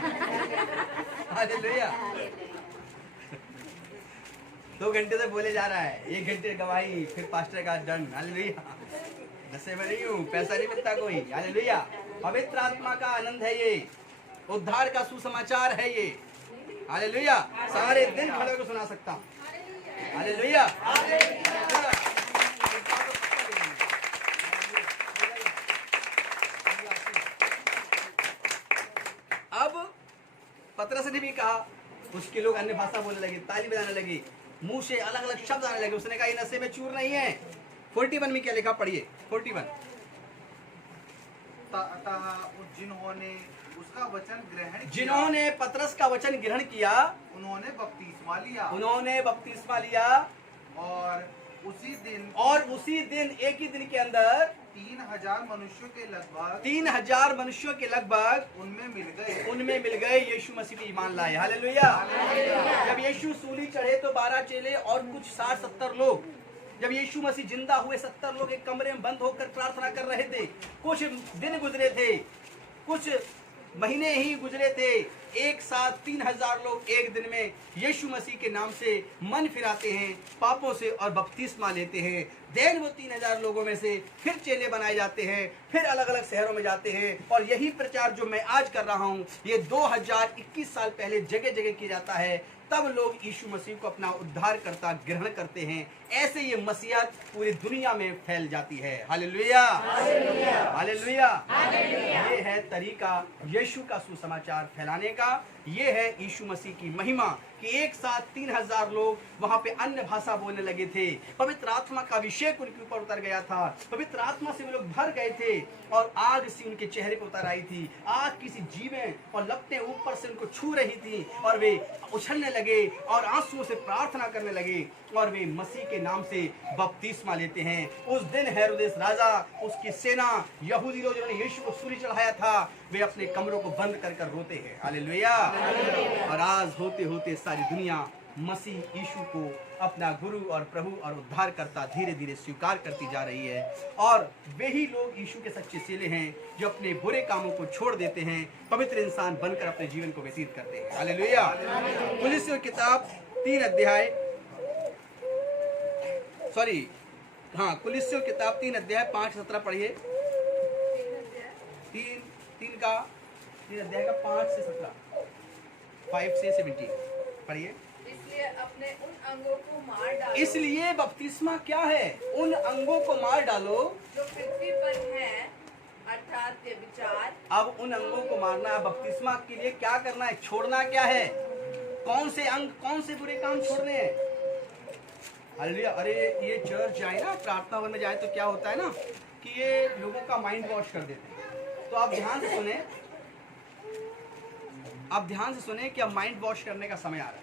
हालेलुया। 2 घंटे से बोले जा रहा है, 1 घंटे गवाही, फिर पास्टर का दंड। हालेलुया। नशे में नहीं हूँ, पैसा नहीं मिलता कोई। हालेलुया। पवित्र आत्मा का आनंद है ये, उद्धार का सुसमाचार है ये। हालेलुया। सारे दिन खड़े होकर सुना सकता हूँ। हालेलुया। अब पतरस ने भी कहा, उसके लोग अन्य भाषा बोलने लगे, ताली बजाने लगे, मुंह से अलग अलग शब्द आने लगे। उसने कहा ये नशे में चूर नहीं है। 41 में क्या लिखा, पढ़िए 41। जिन्होंने उसका वचन ग्रहण किया, जिन्होंने पतरस का वचन ग्रहण किया, उन्होंने बपतिस्मा लिया और उसी दिन एक ही दिन के अंदर 3000 मनुष्यों के लगभग 3000 मनुष्यों के लगभग उनमें मिल गए यीशु मसीह पे ईमान लाए। हालेलुया। जब यीशु सूली चढ़े तो 12 चेले और कुछ 60-70 लोग, जब यीशु मसीह जिंदा हुए 70 लोग एक कमरे में बंद होकर प्रार्थना कर रहे थे। कुछ दिन गुजरे थे, कुछ महीने ही गुजरे थे, एक साथ 3000 लोग एक दिन में यीशु मसीह के नाम से मन फिराते हैं, पापों से और बपतिस्मा लेते हैं। देन वो 3000 लोगों में से फिर चेले बनाए जाते हैं, फिर अलग अलग शहरों में जाते हैं। और यही प्रचार जो मैं आज कर रहा हूँ, ये 2021 साल पहले जगह जगह किया जाता है। तब लोग यीशु मसीह को अपना उद्धारकर्ता ग्रहण करते हैं। ऐसे ये मसीहत पूरी दुनिया में फैल जाती है। Hallelujah, hallelujah. ये है तरीका यीशु का सुसमाचार फैलाने का। ये है यीशु मसीह की महिमा कि एक साथ 3000 लोग वहां पे अन्य भाषा बोलने लगे थे। पवित्र आत्मा का अभिषेक उनके ऊपर उतर गया था। पवित्र आत्मा से वे लोग भर गए थे और आग सी उनके चेहरे पर उतर आई थी। आग की सी जीवें और लपटें ऊपर से उनको छू रही थी और वे उछलने लगे और आंसुओं से प्रार्थना करने लगे और वे मसीह के नाम से बपतिस्मा लेते हैं। उस दिन हेरोदेस राजा, उसकी सेना, यहूदी लोग जिन्होंने यीशु को सूली चढ़ाया था, वे अपने कमरों को बंद कर कर रोते हैं। हालेलुया। और आज होते होते सारी दुनिया मसीह यीशु को अपना गुरु और प्रभु और उद्धार करता धीरे धीरे स्वीकार करती जा रही है। और वे ही लोग यीशु के सच्चे चेले हैं जो अपने बुरे कामों को छोड़ देते हैं, पवित्र इंसान बनकर अपने जीवन को व्यतीत करते हैं। हालेलुया। कुलिस्सियों की किताब 3 अध्याय, कुलिस्सियों की किताब 3 अध्याय 5-17 पढ़िए। 3 अध्याय का 5 से 17, 5 से 17 पढ़िए। इसलिए बपतिस्मा क्या है? उन अंगों को मार डालो जो पृथ्वी पर हैं, अर्थात व्यभिचार। अब उन अंगों को मारना है। बपतिस्मा के लिए क्या करना है? छोड़ना क्या है? कौन से अंग, कौन से बुरे काम छोड़ने हैं? हालेलुया। अरे ये चर्च जाए ना, प्रार्थना वन में जाए तो क्या होता है ना कि ये लोगों का माइंड वॉश कर देते हैं। तो आप ध्यान से सुने, कि अब माइंड वॉश करने का समय आ रहा है।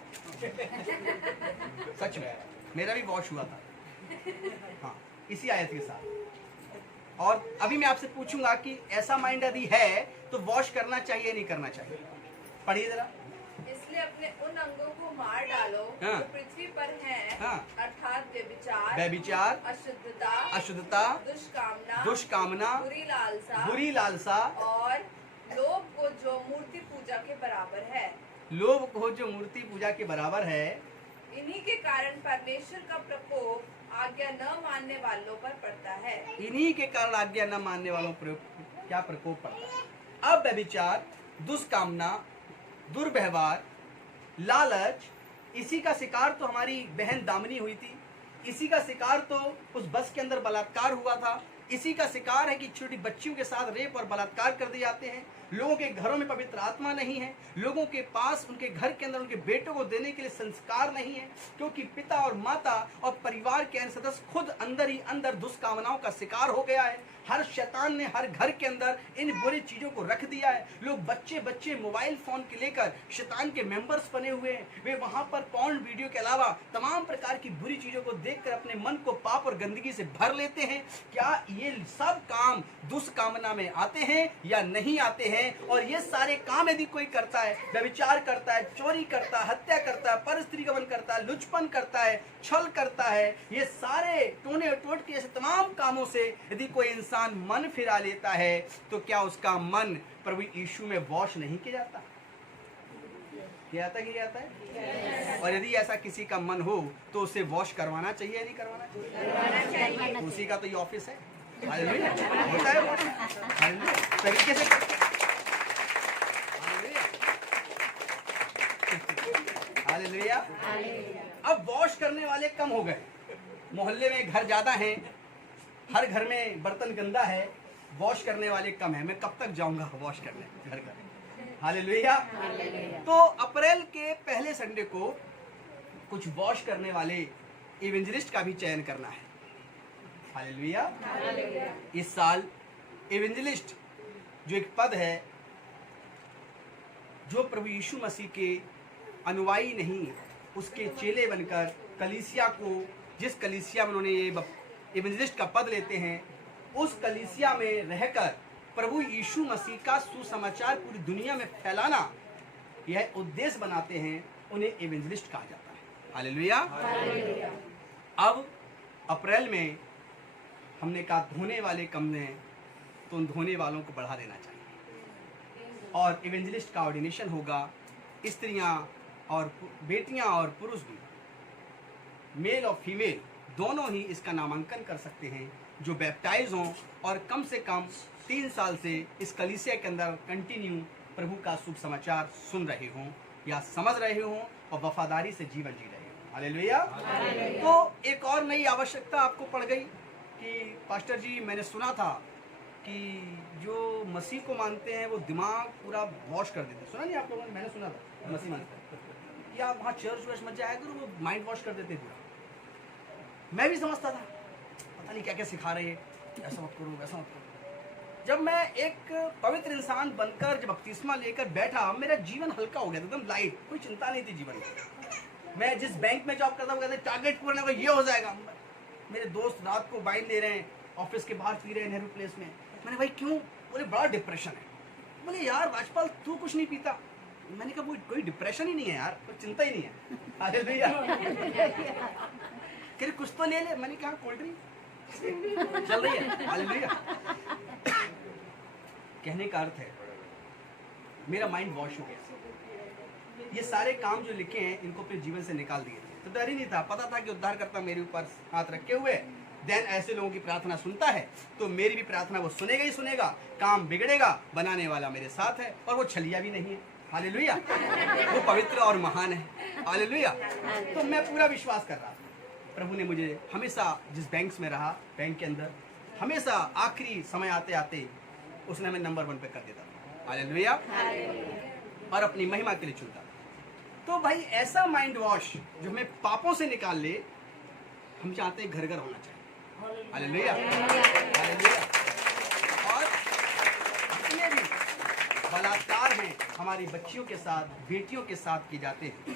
सच में मेरा भी वॉश हुआ था, हाँ, इसी आयत के साथ। और अभी मैं आपसे पूछूंगा कि ऐसा माइंड यदि है तो वॉश करना चाहिए नहीं करना चाहिए? पढ़िए जरा। इसलिए अपने उन अंगों को मार डालो हाँ। जो पृथ्वी पर हैं, हाँ। अर्थात व्यभिचार, अशुद्धता, दुष्कामना, बुरी लालसा और लोभ को जो मूर्ति पूजा के बराबर है। इन्हीं के कारण परमेश्वर का प्रकोप आज्ञा न मानने वालों पर पड़ता है। इन्हीं के कारण आज्ञा न मानने वालों पर क्या प्रकोप पड़ता है? अब व्यभिचार, दुष्कामना, दुर्व्यवहार, लालच, इसी का शिकार तो हमारी बहन दामिनी हुई थी। इसी का शिकार तो उस बस के अंदर बलात्कार हुआ था। इसी का शिकार है कि छोटी बच्चियों के साथ रेप और बलात्कार कर दिए जाते हैं। लोगों के घरों में पवित्र आत्मा नहीं है। लोगों के पास उनके घर के अंदर उनके बेटों को देने के लिए संस्कार नहीं है, क्योंकि पिता और माता और परिवार के अन्य सदस्य खुद अंदर ही अंदर दुष्कामनाओं का शिकार हो गया है। हर शैतान ने हर घर के अंदर इन बुरी चीजों को रख दिया है। लोग बच्चे मोबाइल फोन के लेकर शैतान के मेंबर्स बने हुए हैं। वे वहां पर पॉर्न वीडियो के अलावा तमाम प्रकार की बुरी चीजों को देखकर अपने मन को पाप और गंदगी से भर लेते हैं। क्या ये सब काम दुष्कामना में आते हैं या नहीं आते हैं? और ये सारे काम यदि कोई करता है, व्यभिचार करता है, चोरी करता है, हत्या करता है, परस्त्री गमन करता है, लुचपन करता है, छल करता है, ये सारे टोने टोट के ऐसे तमाम कामों से यदि कोई इंसान मन फिरा लेता है तो क्या उसका मन प्रभु यीशु में वॉश नहीं किया जाता? किया जाता है? और यदि ऐसा किसी का मन हो तो उसे वॉश करवाना चाहिए या नहीं करवाना चाहिए? तो उसी का तो ये ऑफिस है। हालेलुया। होता है वॉश तरीके से। हालेलुया। अब वॉश करने वाले कम हो गए। मोहल्ले में घर ज्यादा हैं, हर घर में बर्तन गंदा है, वॉश करने वाले कम है। मैं कब तक जाऊंगा वॉश करने घर घर? हालेलुया। तो अप्रैल के पहले संडे को कुछ वॉश करने वाले इवेंजलिस्ट का भी चयन करना है। हालेलुया। इस साल इवेंजलिस्ट जो एक पद है, जो प्रभु यीशु मसीह के अनुयायी नहीं उसके चेले बनकर कलीसिया को जिस कलीसिया में उन्होंने ये इवेंजलिस्ट का पद लेते हैं, उस कलीसिया में रहकर प्रभु यीशु मसीह का सुसमाचार पूरी दुनिया में फैलाना यह उद्देश्य बनाते हैं, उन्हें इवेंजलिस्ट कहा जाता है। हालेलुया। अब अप्रैल में हमने कहा धोने वाले कम हैं, तो उन धोने वालों को बढ़ा देना चाहिए और इवेंजलिस्ट का ऑर्डिनेशन होगा। स्त्रियां और बेटियां और पुरुष भी, मेल और फीमेल दोनों ही इसका नामांकन कर सकते हैं, जो बैप्टाइज हों और कम से कम 3 साल से इस कलीसिया के अंदर कंटिन्यू प्रभु का शुभ समाचार सुन रहे हों या समझ रहे हों और वफादारी से जीवन जी रहे हों। हालेलुया। तो एक और नई आवश्यकता आपको पड़ गई कि पास्टर जी, मैंने सुना था कि जो मसीह को मानते हैं वो दिमाग पूरा वॉश कर देते हैं। सुना नहीं आप लोगों ने? मैंने सुना था मसीह मानते हैं या वहाँ चर्च वर्च मत जाया करो, वो माइंड वॉश कर देते हैं पूरा। मैं भी समझता था पता नहीं क्या क्या सिखा रहे हैं, ऐसा मत करो वैसा मत करो। जब मैं एक पवित्र इंसान बनकर जब बपतिस्मा लेकर बैठा, मेरा जीवन हल्का हो गया, एकदम लाइट, कोई चिंता नहीं थी जीवन में। मैं जिस बैंक में जॉब करता हूँ, कहते टारगेट पूरा होगा, ये हो जाएगा। मेरे दोस्त रात को वाइन ले रहे हैं, ऑफिस के बाहर पी रहे हैं नेहरू प्लेस में। मैंने भाई क्यों? बोले बड़ा डिप्रेशन है। बोले यार राजपाल तू कुछ नहीं पीता? मैंने कहा कोई डिप्रेशन ही नहीं है यार, कोई चिंता ही नहीं है। अरे भैया कह कुछ तो ले ले। मैंने कहा कोल्ड ड्रिंक चल रही है। हालेलुया। कहने का अर्थ है मेरा माइंड वॉश हो गया। ये सारे काम जो लिखे हैं इनको अपने जीवन से निकाल दिए थे, तो डर ही नहीं था, पता था कि उद्धारकर्ता मेरे ऊपर हाथ रखे हुए। देन ऐसे लोगों की प्रार्थना सुनता है तो मेरी भी प्रार्थना वो सुनेगा ही सुनेगा। काम बिगड़ेगा, बनाने वाला मेरे साथ है और वो छलिया भी नहीं है। हालेलुया। वो पवित्र और महान है। हालेलुया। तो मैं पूरा विश्वास कर रहा था, प्रभु ने मुझे हमेशा जिस बैंक में रहा, बैंक के अंदर हमेशा आखिरी समय आते आते उसने हमें नंबर 1 पे कर देता था। हालेलुया। और अपनी महिमा के लिए चुनता। तो भाई ऐसा माइंड वॉश जो हमें पापों से निकाल ले, हम चाहते हैं घर घर होना चाहिए। हालेलुया। हालेलुया। और जितने भी बलात्कार हैं हमारी बच्चियों के साथ, बेटियों के साथ किए जाते हैं,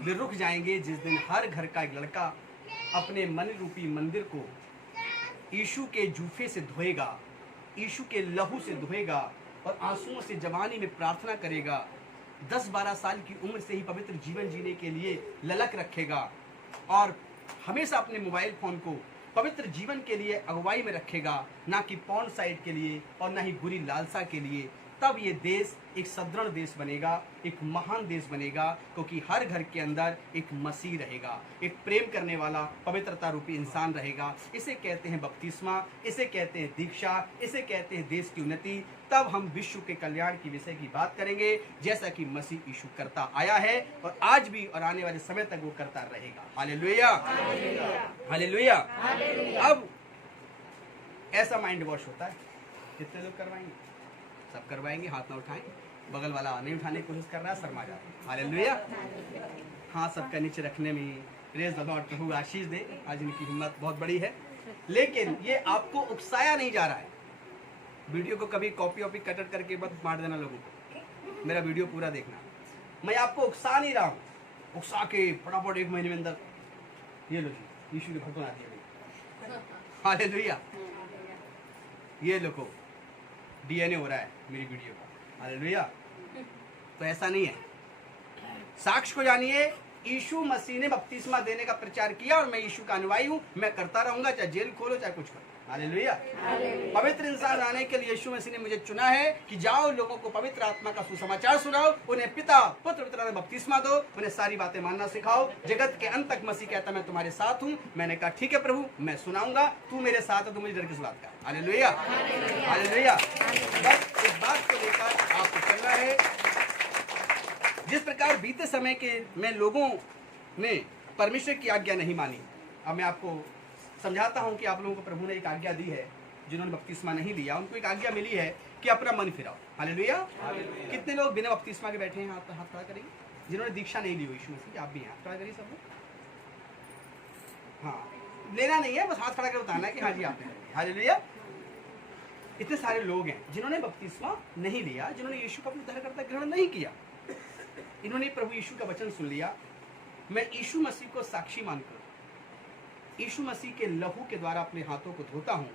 वे रुक जाएंगे जिस दिन हर घर का एक लड़का अपने मन रूपी मंदिर को यीशु के जूफे से धोएगा, यीशु के लहू से धोएगा और आंसुओं से जवानी में प्रार्थना करेगा। 10-12 साल की उम्र से ही पवित्र जीवन जीने के लिए ललक रखेगा और हमेशा अपने मोबाइल फोन को पवित्र जीवन के लिए अगुवाई में रखेगा, ना कि पॉर्न साइट के लिए और ना ही बुरी लालसा के लिए। तब ये देश एक सदृढ़ देश बनेगा, एक महान देश बनेगा, क्योंकि हर घर के अंदर एक मसीह रहेगा, एक प्रेम करने वाला पवित्रता रूपी इंसान रहेगा। इसे कहते हैं बपतिस्मा, इसे कहते हैं दीक्षा, इसे कहते हैं देश की उन्नति। तब हम विश्व के कल्याण की विषय की बात करेंगे, जैसा कि मसीह यीशु करता आया है और आज भी और आने वाले समय तक वो करता रहेगा। हालेलुया। हालेलुया। अब ऐसा माइंड वॉश होता है, कितने लोग करवाएंगे? सब करवाएंगे, हाथ ना उठाएं। बगल वाला नहीं उठाने की कोशिश कर रहा है, शर्मा जा रहा है। हालेलुया। हाँ, सबका नीचे रखने में प्रेज द लॉर्ड, प्रभु आशीष दे। आज इनकी हिम्मत बहुत बड़ी है, लेकिन ये आपको उकसाया नहीं जा रहा है। वीडियो को कभी कॉपी वॉपी कट करके मत मार देना लोगों को, मेरा वीडियो पूरा देखना। मैं आपको उकसा नहीं रहा हूँ, उकसा के फटाफट 1 महीने में अंदर ये लो जी यीशु की फोटो आती है। हालेलुया। ये लोगों डीएनए हो रहा है मेरी वीडियो का। हालेलुया। तो ऐसा नहीं है। साक्ष्य को जानिए, यीशु मसीह ने बपतिस्मा देने का प्रचार किया और मैं यीशु का अनुयायी हूँ, मैं करता रहूंगा, चाहे जेल खोलो चाहे कुछ करो। हालेलुया। पवित्र इंसान आने के लिए यीशु मसीह ने मुझे चुना है कि जाओ लोगों को पवित्र आत्मा का सुसमाचार सुनाओ, उन्हें पिता पुत्र पवित्र में बपतिस्मा दो, उन्हें सारी बातें मानना सिखाओ। जगत के अंत तक मसीह कहता मैं तुम्हारे साथ हूँ। मैंने कहा ठीक है प्रभु, मैं सुनाऊंगा, तू मेरे साथ है, तू मुझे डर किस बात का। हालेलुया। हालेलुया। बस इस बात को लेकर आपको चलना है। जिस प्रकार बीते समय के में लोगों ने परमेश्वर की आज्ञा नहीं मानी, अब मैं आपको समझाता हूं कि आप लोगों को प्रभु ने एक आज्ञा दी है। जिन्होंने बपतिस्मा नहीं लिया उनको एक आज्ञा मिली है कि अपना मन फिराओ। हालेलुया। कितने लोग बिना बपतिस्मा के बैठे हैं? हाथ खड़ा करेंगे। जिन्होंने दीक्षा नहीं ली हुई यीशु मसीह, आप भी हाथ खड़ा करिए सब लोग। हाँ, लेना नहीं है, बस हाथ खड़ा कर बताना है कि हाँ जी आपने। हालेलुया। इतने सारे लोग हैं जिन्होंने बपतिस्मा नहीं लिया, जिन्होंने यीशु का अपना उद्धारकर्ता ग्रहण नहीं किया। इन्होंने प्रभु यीशु का वचन सुन लिया, मैं यीशु मसीह को साक्षी मानकर यीशु मसीह के लहू के द्वारा अपने हाथों को धोता हूँ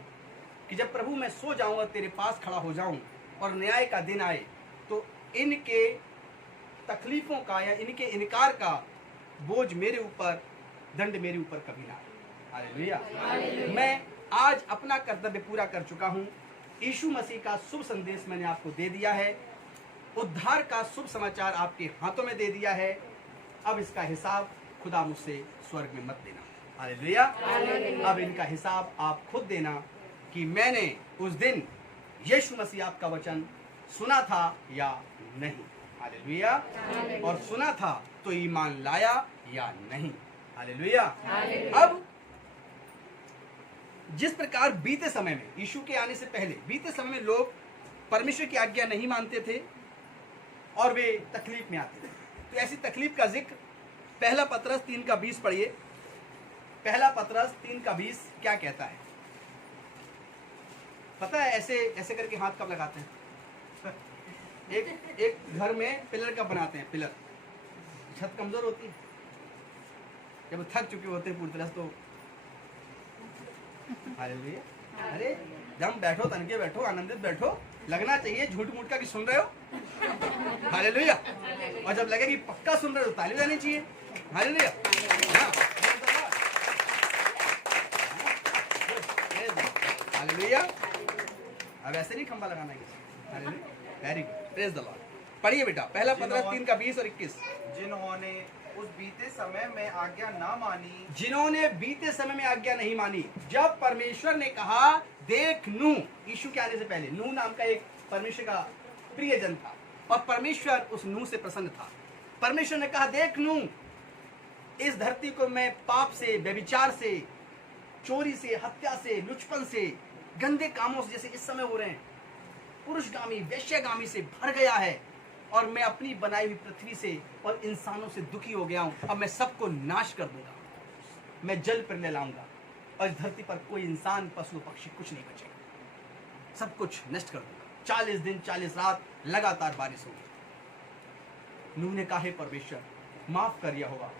कि जब प्रभु मैं सो जाऊँ और तेरे पास खड़ा हो जाऊँ और न्याय का दिन आए तो इनके तकलीफों का या इनके इनकार का बोझ मेरे ऊपर, दंड मेरे ऊपर कभी ना आए। हालेलुया। मैं आज अपना कर्तव्य पूरा कर चुका हूँ। यीशु मसीह का शुभ संदेश मैंने आपको दे दिया है, उद्धार का शुभ समाचार आपके हाथों में दे दिया है। अब इसका हिसाब खुदा मुझसे स्वर्ग में मत देना। हालेलुया। अब इनका हिसाब आप खुद देना कि मैंने उस दिन यीशु मसीह आपका वचन सुना था या नहीं। हालेलुया। और सुना था तो ईमान लाया या नहीं। हालेलुया। अब जिस प्रकार बीते समय में, यीशु के आने से पहले बीते समय में लोग परमेश्वर की आज्ञा नहीं मानते थे और वे तकलीफ में आते थे, तो ऐसी तकलीफ का जिक्र पहला पतरस 3:20 पढ़िए। पहला पतरस 3:20 क्या कहता है? पता है ऐसे ऐसे करके हाथ कब लगाते हैं? एक घर में पिलर कब बनाते हैं? पिलर, छत कमजोर होती है, जब थक चुके होते हैं पूरी तरह तो। हालेलुया। अरे जब बैठो, तनके बैठो, आनंदित बैठो, लगना चाहिए झूठ मूठ का कि सुन रहे हो। हालेलुया। और जब लगे कि पक्का सुन रहे हो ताली बजानी चाहिए। हालेलुया। हालेलुया। अब ऐसे नहीं खंबा लगाना है। Hallelujah. Very good, praise the Lord. पढ़िए बेटा, पहला पतरस 3:20 और 21। जिन्होंने उस बीते समय में आज्ञा ना मानी, जिन्होंने बीते समय में आज्ञा नहीं मानी। जब परमेश्वर ने कहा देख नूह, यीशु के आने से पहले नूह नाम का एक परमेश्वर का प्रियजन था और परमेश्वर उस नूह से प्रसन्न था। परमेश्वर ने कहा देख नूह, इस धरती को मैं पाप से, व्यभिचार से, चोरी से, हत्या से, लुचपन से, गंदे कामों से जैसे इस समय हो रहे हैं, पुरुषगामी, वेश्यागामी से भर गया है और मैं अपनी बनाई हुई पृथ्वी से और इंसानों से दुखी हो गया हूं। अब मैं सबको नाश कर दूंगा, मैं जल प्रलय लाऊंगा और इस धरती पर कोई इंसान, पशु, पक्षी कुछ नहीं बचेगा, सब कुछ नष्ट कर दूंगा। 40 दिन 40 रात लगातार बारिश होगी। नूह ने कहा हे परमेश्वर माफ कर दिया होगा।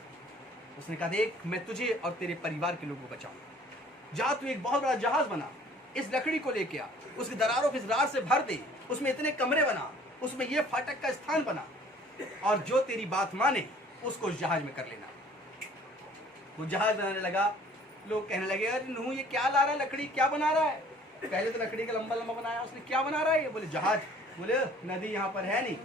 उसने कहा देख मैं तुझे और तेरे परिवार के लोगों को बचाऊंगा। जा तू एक बहुत बड़ा जहाज बना, इस लकड़ी को लेके आ, उसकी दरारों को इस रात से भर दे, उसमें इतने कमरे बना, उसमें ये फाटक का स्थान बना और जो तेरी बात माने उसको उस जहाज में कर लेना। वो जहाज बनाने लगा। लोग कहने लगे अरे नूह ये क्या ला रहा है, लकड़ी क्या बना रहा है? पहले तो लकड़ी का लंबा लंबा बनाया, उसने क्या बना रहा है ये? बोले जहाज। बोले नदी यहाँ पर है नहीं,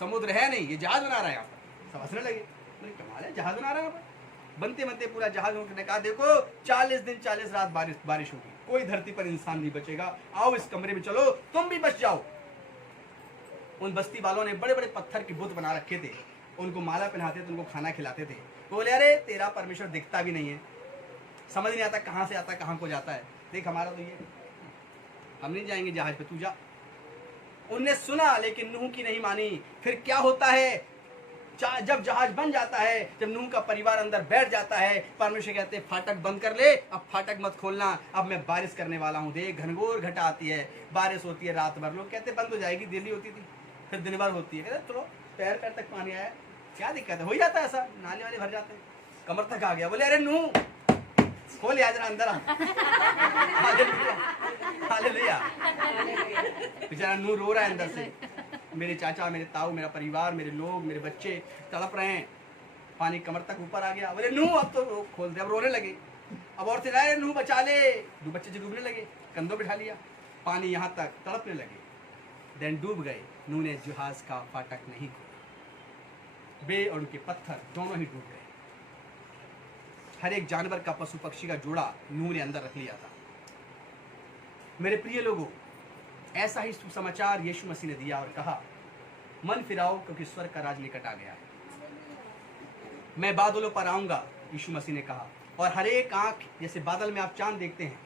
समुद्र है नहीं, ये जहाज बना रहा है यहाँ पर। सब हंसने लगे, बोले कमाल है, जहाज बना रहा है यहाँ पर। बनते बनते पूरा जहाज ने कहा देखो 40 दिन 40 रात बारिश होगी, कोई धरती पर इंसान नहीं बचेगा, आओ इस कमरे में चलो, तुम भी बच जाओ। उन बस्ती वालों ने बड़े बड़े पत्थर के बुत बना रखे थे, उनको माला पहनाते थे, उनको खाना खिलाते थे। बोले अरे तेरा परमेश्वर दिखता भी नहीं है, समझ नहीं आता कहाँ से आता कहाँ को जाता है, देख हमारा तो ये, हम नहीं जाएंगे जहाज पे, तू जा। उनने सुना लेकिन नूह की नहीं मानी। फिर क्या होता है जब जहाज बन जाता है, जब नूह का परिवार अंदर बैठ जाता है, परमेश्वर कहते हैं फाटक बंद कर ले, अब फाटक मत खोलना, अब मैं बारिश करने वाला हूँ। देख घनघोर घटा आती है, बारिश होती है रात भर। लोग कहते बंद हो जाएगी, दिल्ली होती थी, फिर दिन भर होती है। कहते चलो पैर पैर तक पानी आया, क्या दिक्कत है, हो जाता है ऐसा, नाले वाले भर जाते हैं, कमर तक आ गया। बोले अरे नूह खोल या जरा अंदर आ। हालेलुया। बेचारा नूह रो रहा है अंदर से, मेरे चाचा, मेरे ताऊ, मेरा परिवार, मेरे लोग, मेरे बच्चे तड़प रहे हैं, पानी कमर तक ऊपर आ गया। बोले नूह अब तो खोल दे। अब रोने लगे, अब और चिल्लाए नूह बचा ले। दो बच्चे जो डूबने लगे, कंधों बिठा लिया, पानी यहाँ तक, तड़पने लगे, देन डूब गए। नूह ने जहाज का फाटक नहीं खोला, बे और उनके पत्थर दोनों ही डूब गए। हर एक जानवर का, पशु पक्षी का जोड़ा नूह ने अंदर रख लिया था। मेरे प्रिय लोगों, ऐसा ही सुसमाचार यीशु मसीह ने दिया और कहा मन फिराओ क्योंकि स्वर्ग का राज निकट आ गया है। मैं बादलों पर आऊंगा, यीशु मसीह ने कहा, और हर एक आंख, जैसे बादल में आप चांद देखते हैं,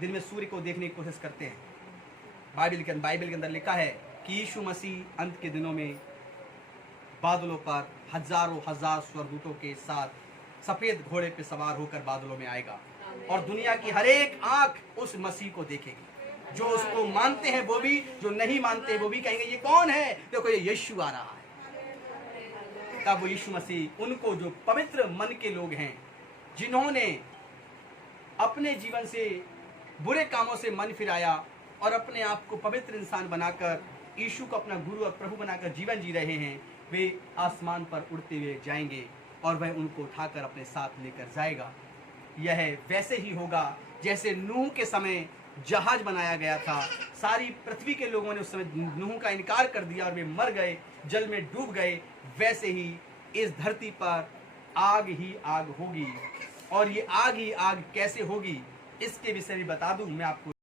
दिन में सूर्य को देखने की कोशिश करते हैं, बाइबल के अंदर लिखा है कि यीशु मसीह अंत के दिनों में बादलों पर हजारों हजार स्वर्गदूतों के साथ सफेद घोड़े पे सवार होकर बादलों में आएगा और दुनिया की हर एक आंख उस मसीह को देखेगी। जो उसको मानते हैं वो भी, जो नहीं मानते वो भी कहेंगे ये कौन है, देखो ये यीशु आ रहा है। तब वो यीशु मसीह उनको, जो पवित्र मन के लोग हैं, जिन्होंने अपने जीवन से बुरे कामों से मन फिराया और अपने आप को पवित्र इंसान बनाकर यीशु को अपना गुरु और प्रभु बनाकर जीवन जी रहे हैं, वे आसमान पर उड़ते हुए जाएंगे और वह उनको उठाकर अपने साथ लेकर जाएगा। यह वैसे ही होगा जैसे नूह के समय जहाज बनाया गया था। सारी पृथ्वी के लोगों ने उस समय नूह का इनकार कर दिया और वे मर गए, जल में डूब गए। वैसे ही इस धरती पर आग ही आग होगी। और ये आग ही आग कैसे होगी इसके विषय में बता दूं मैं आपको।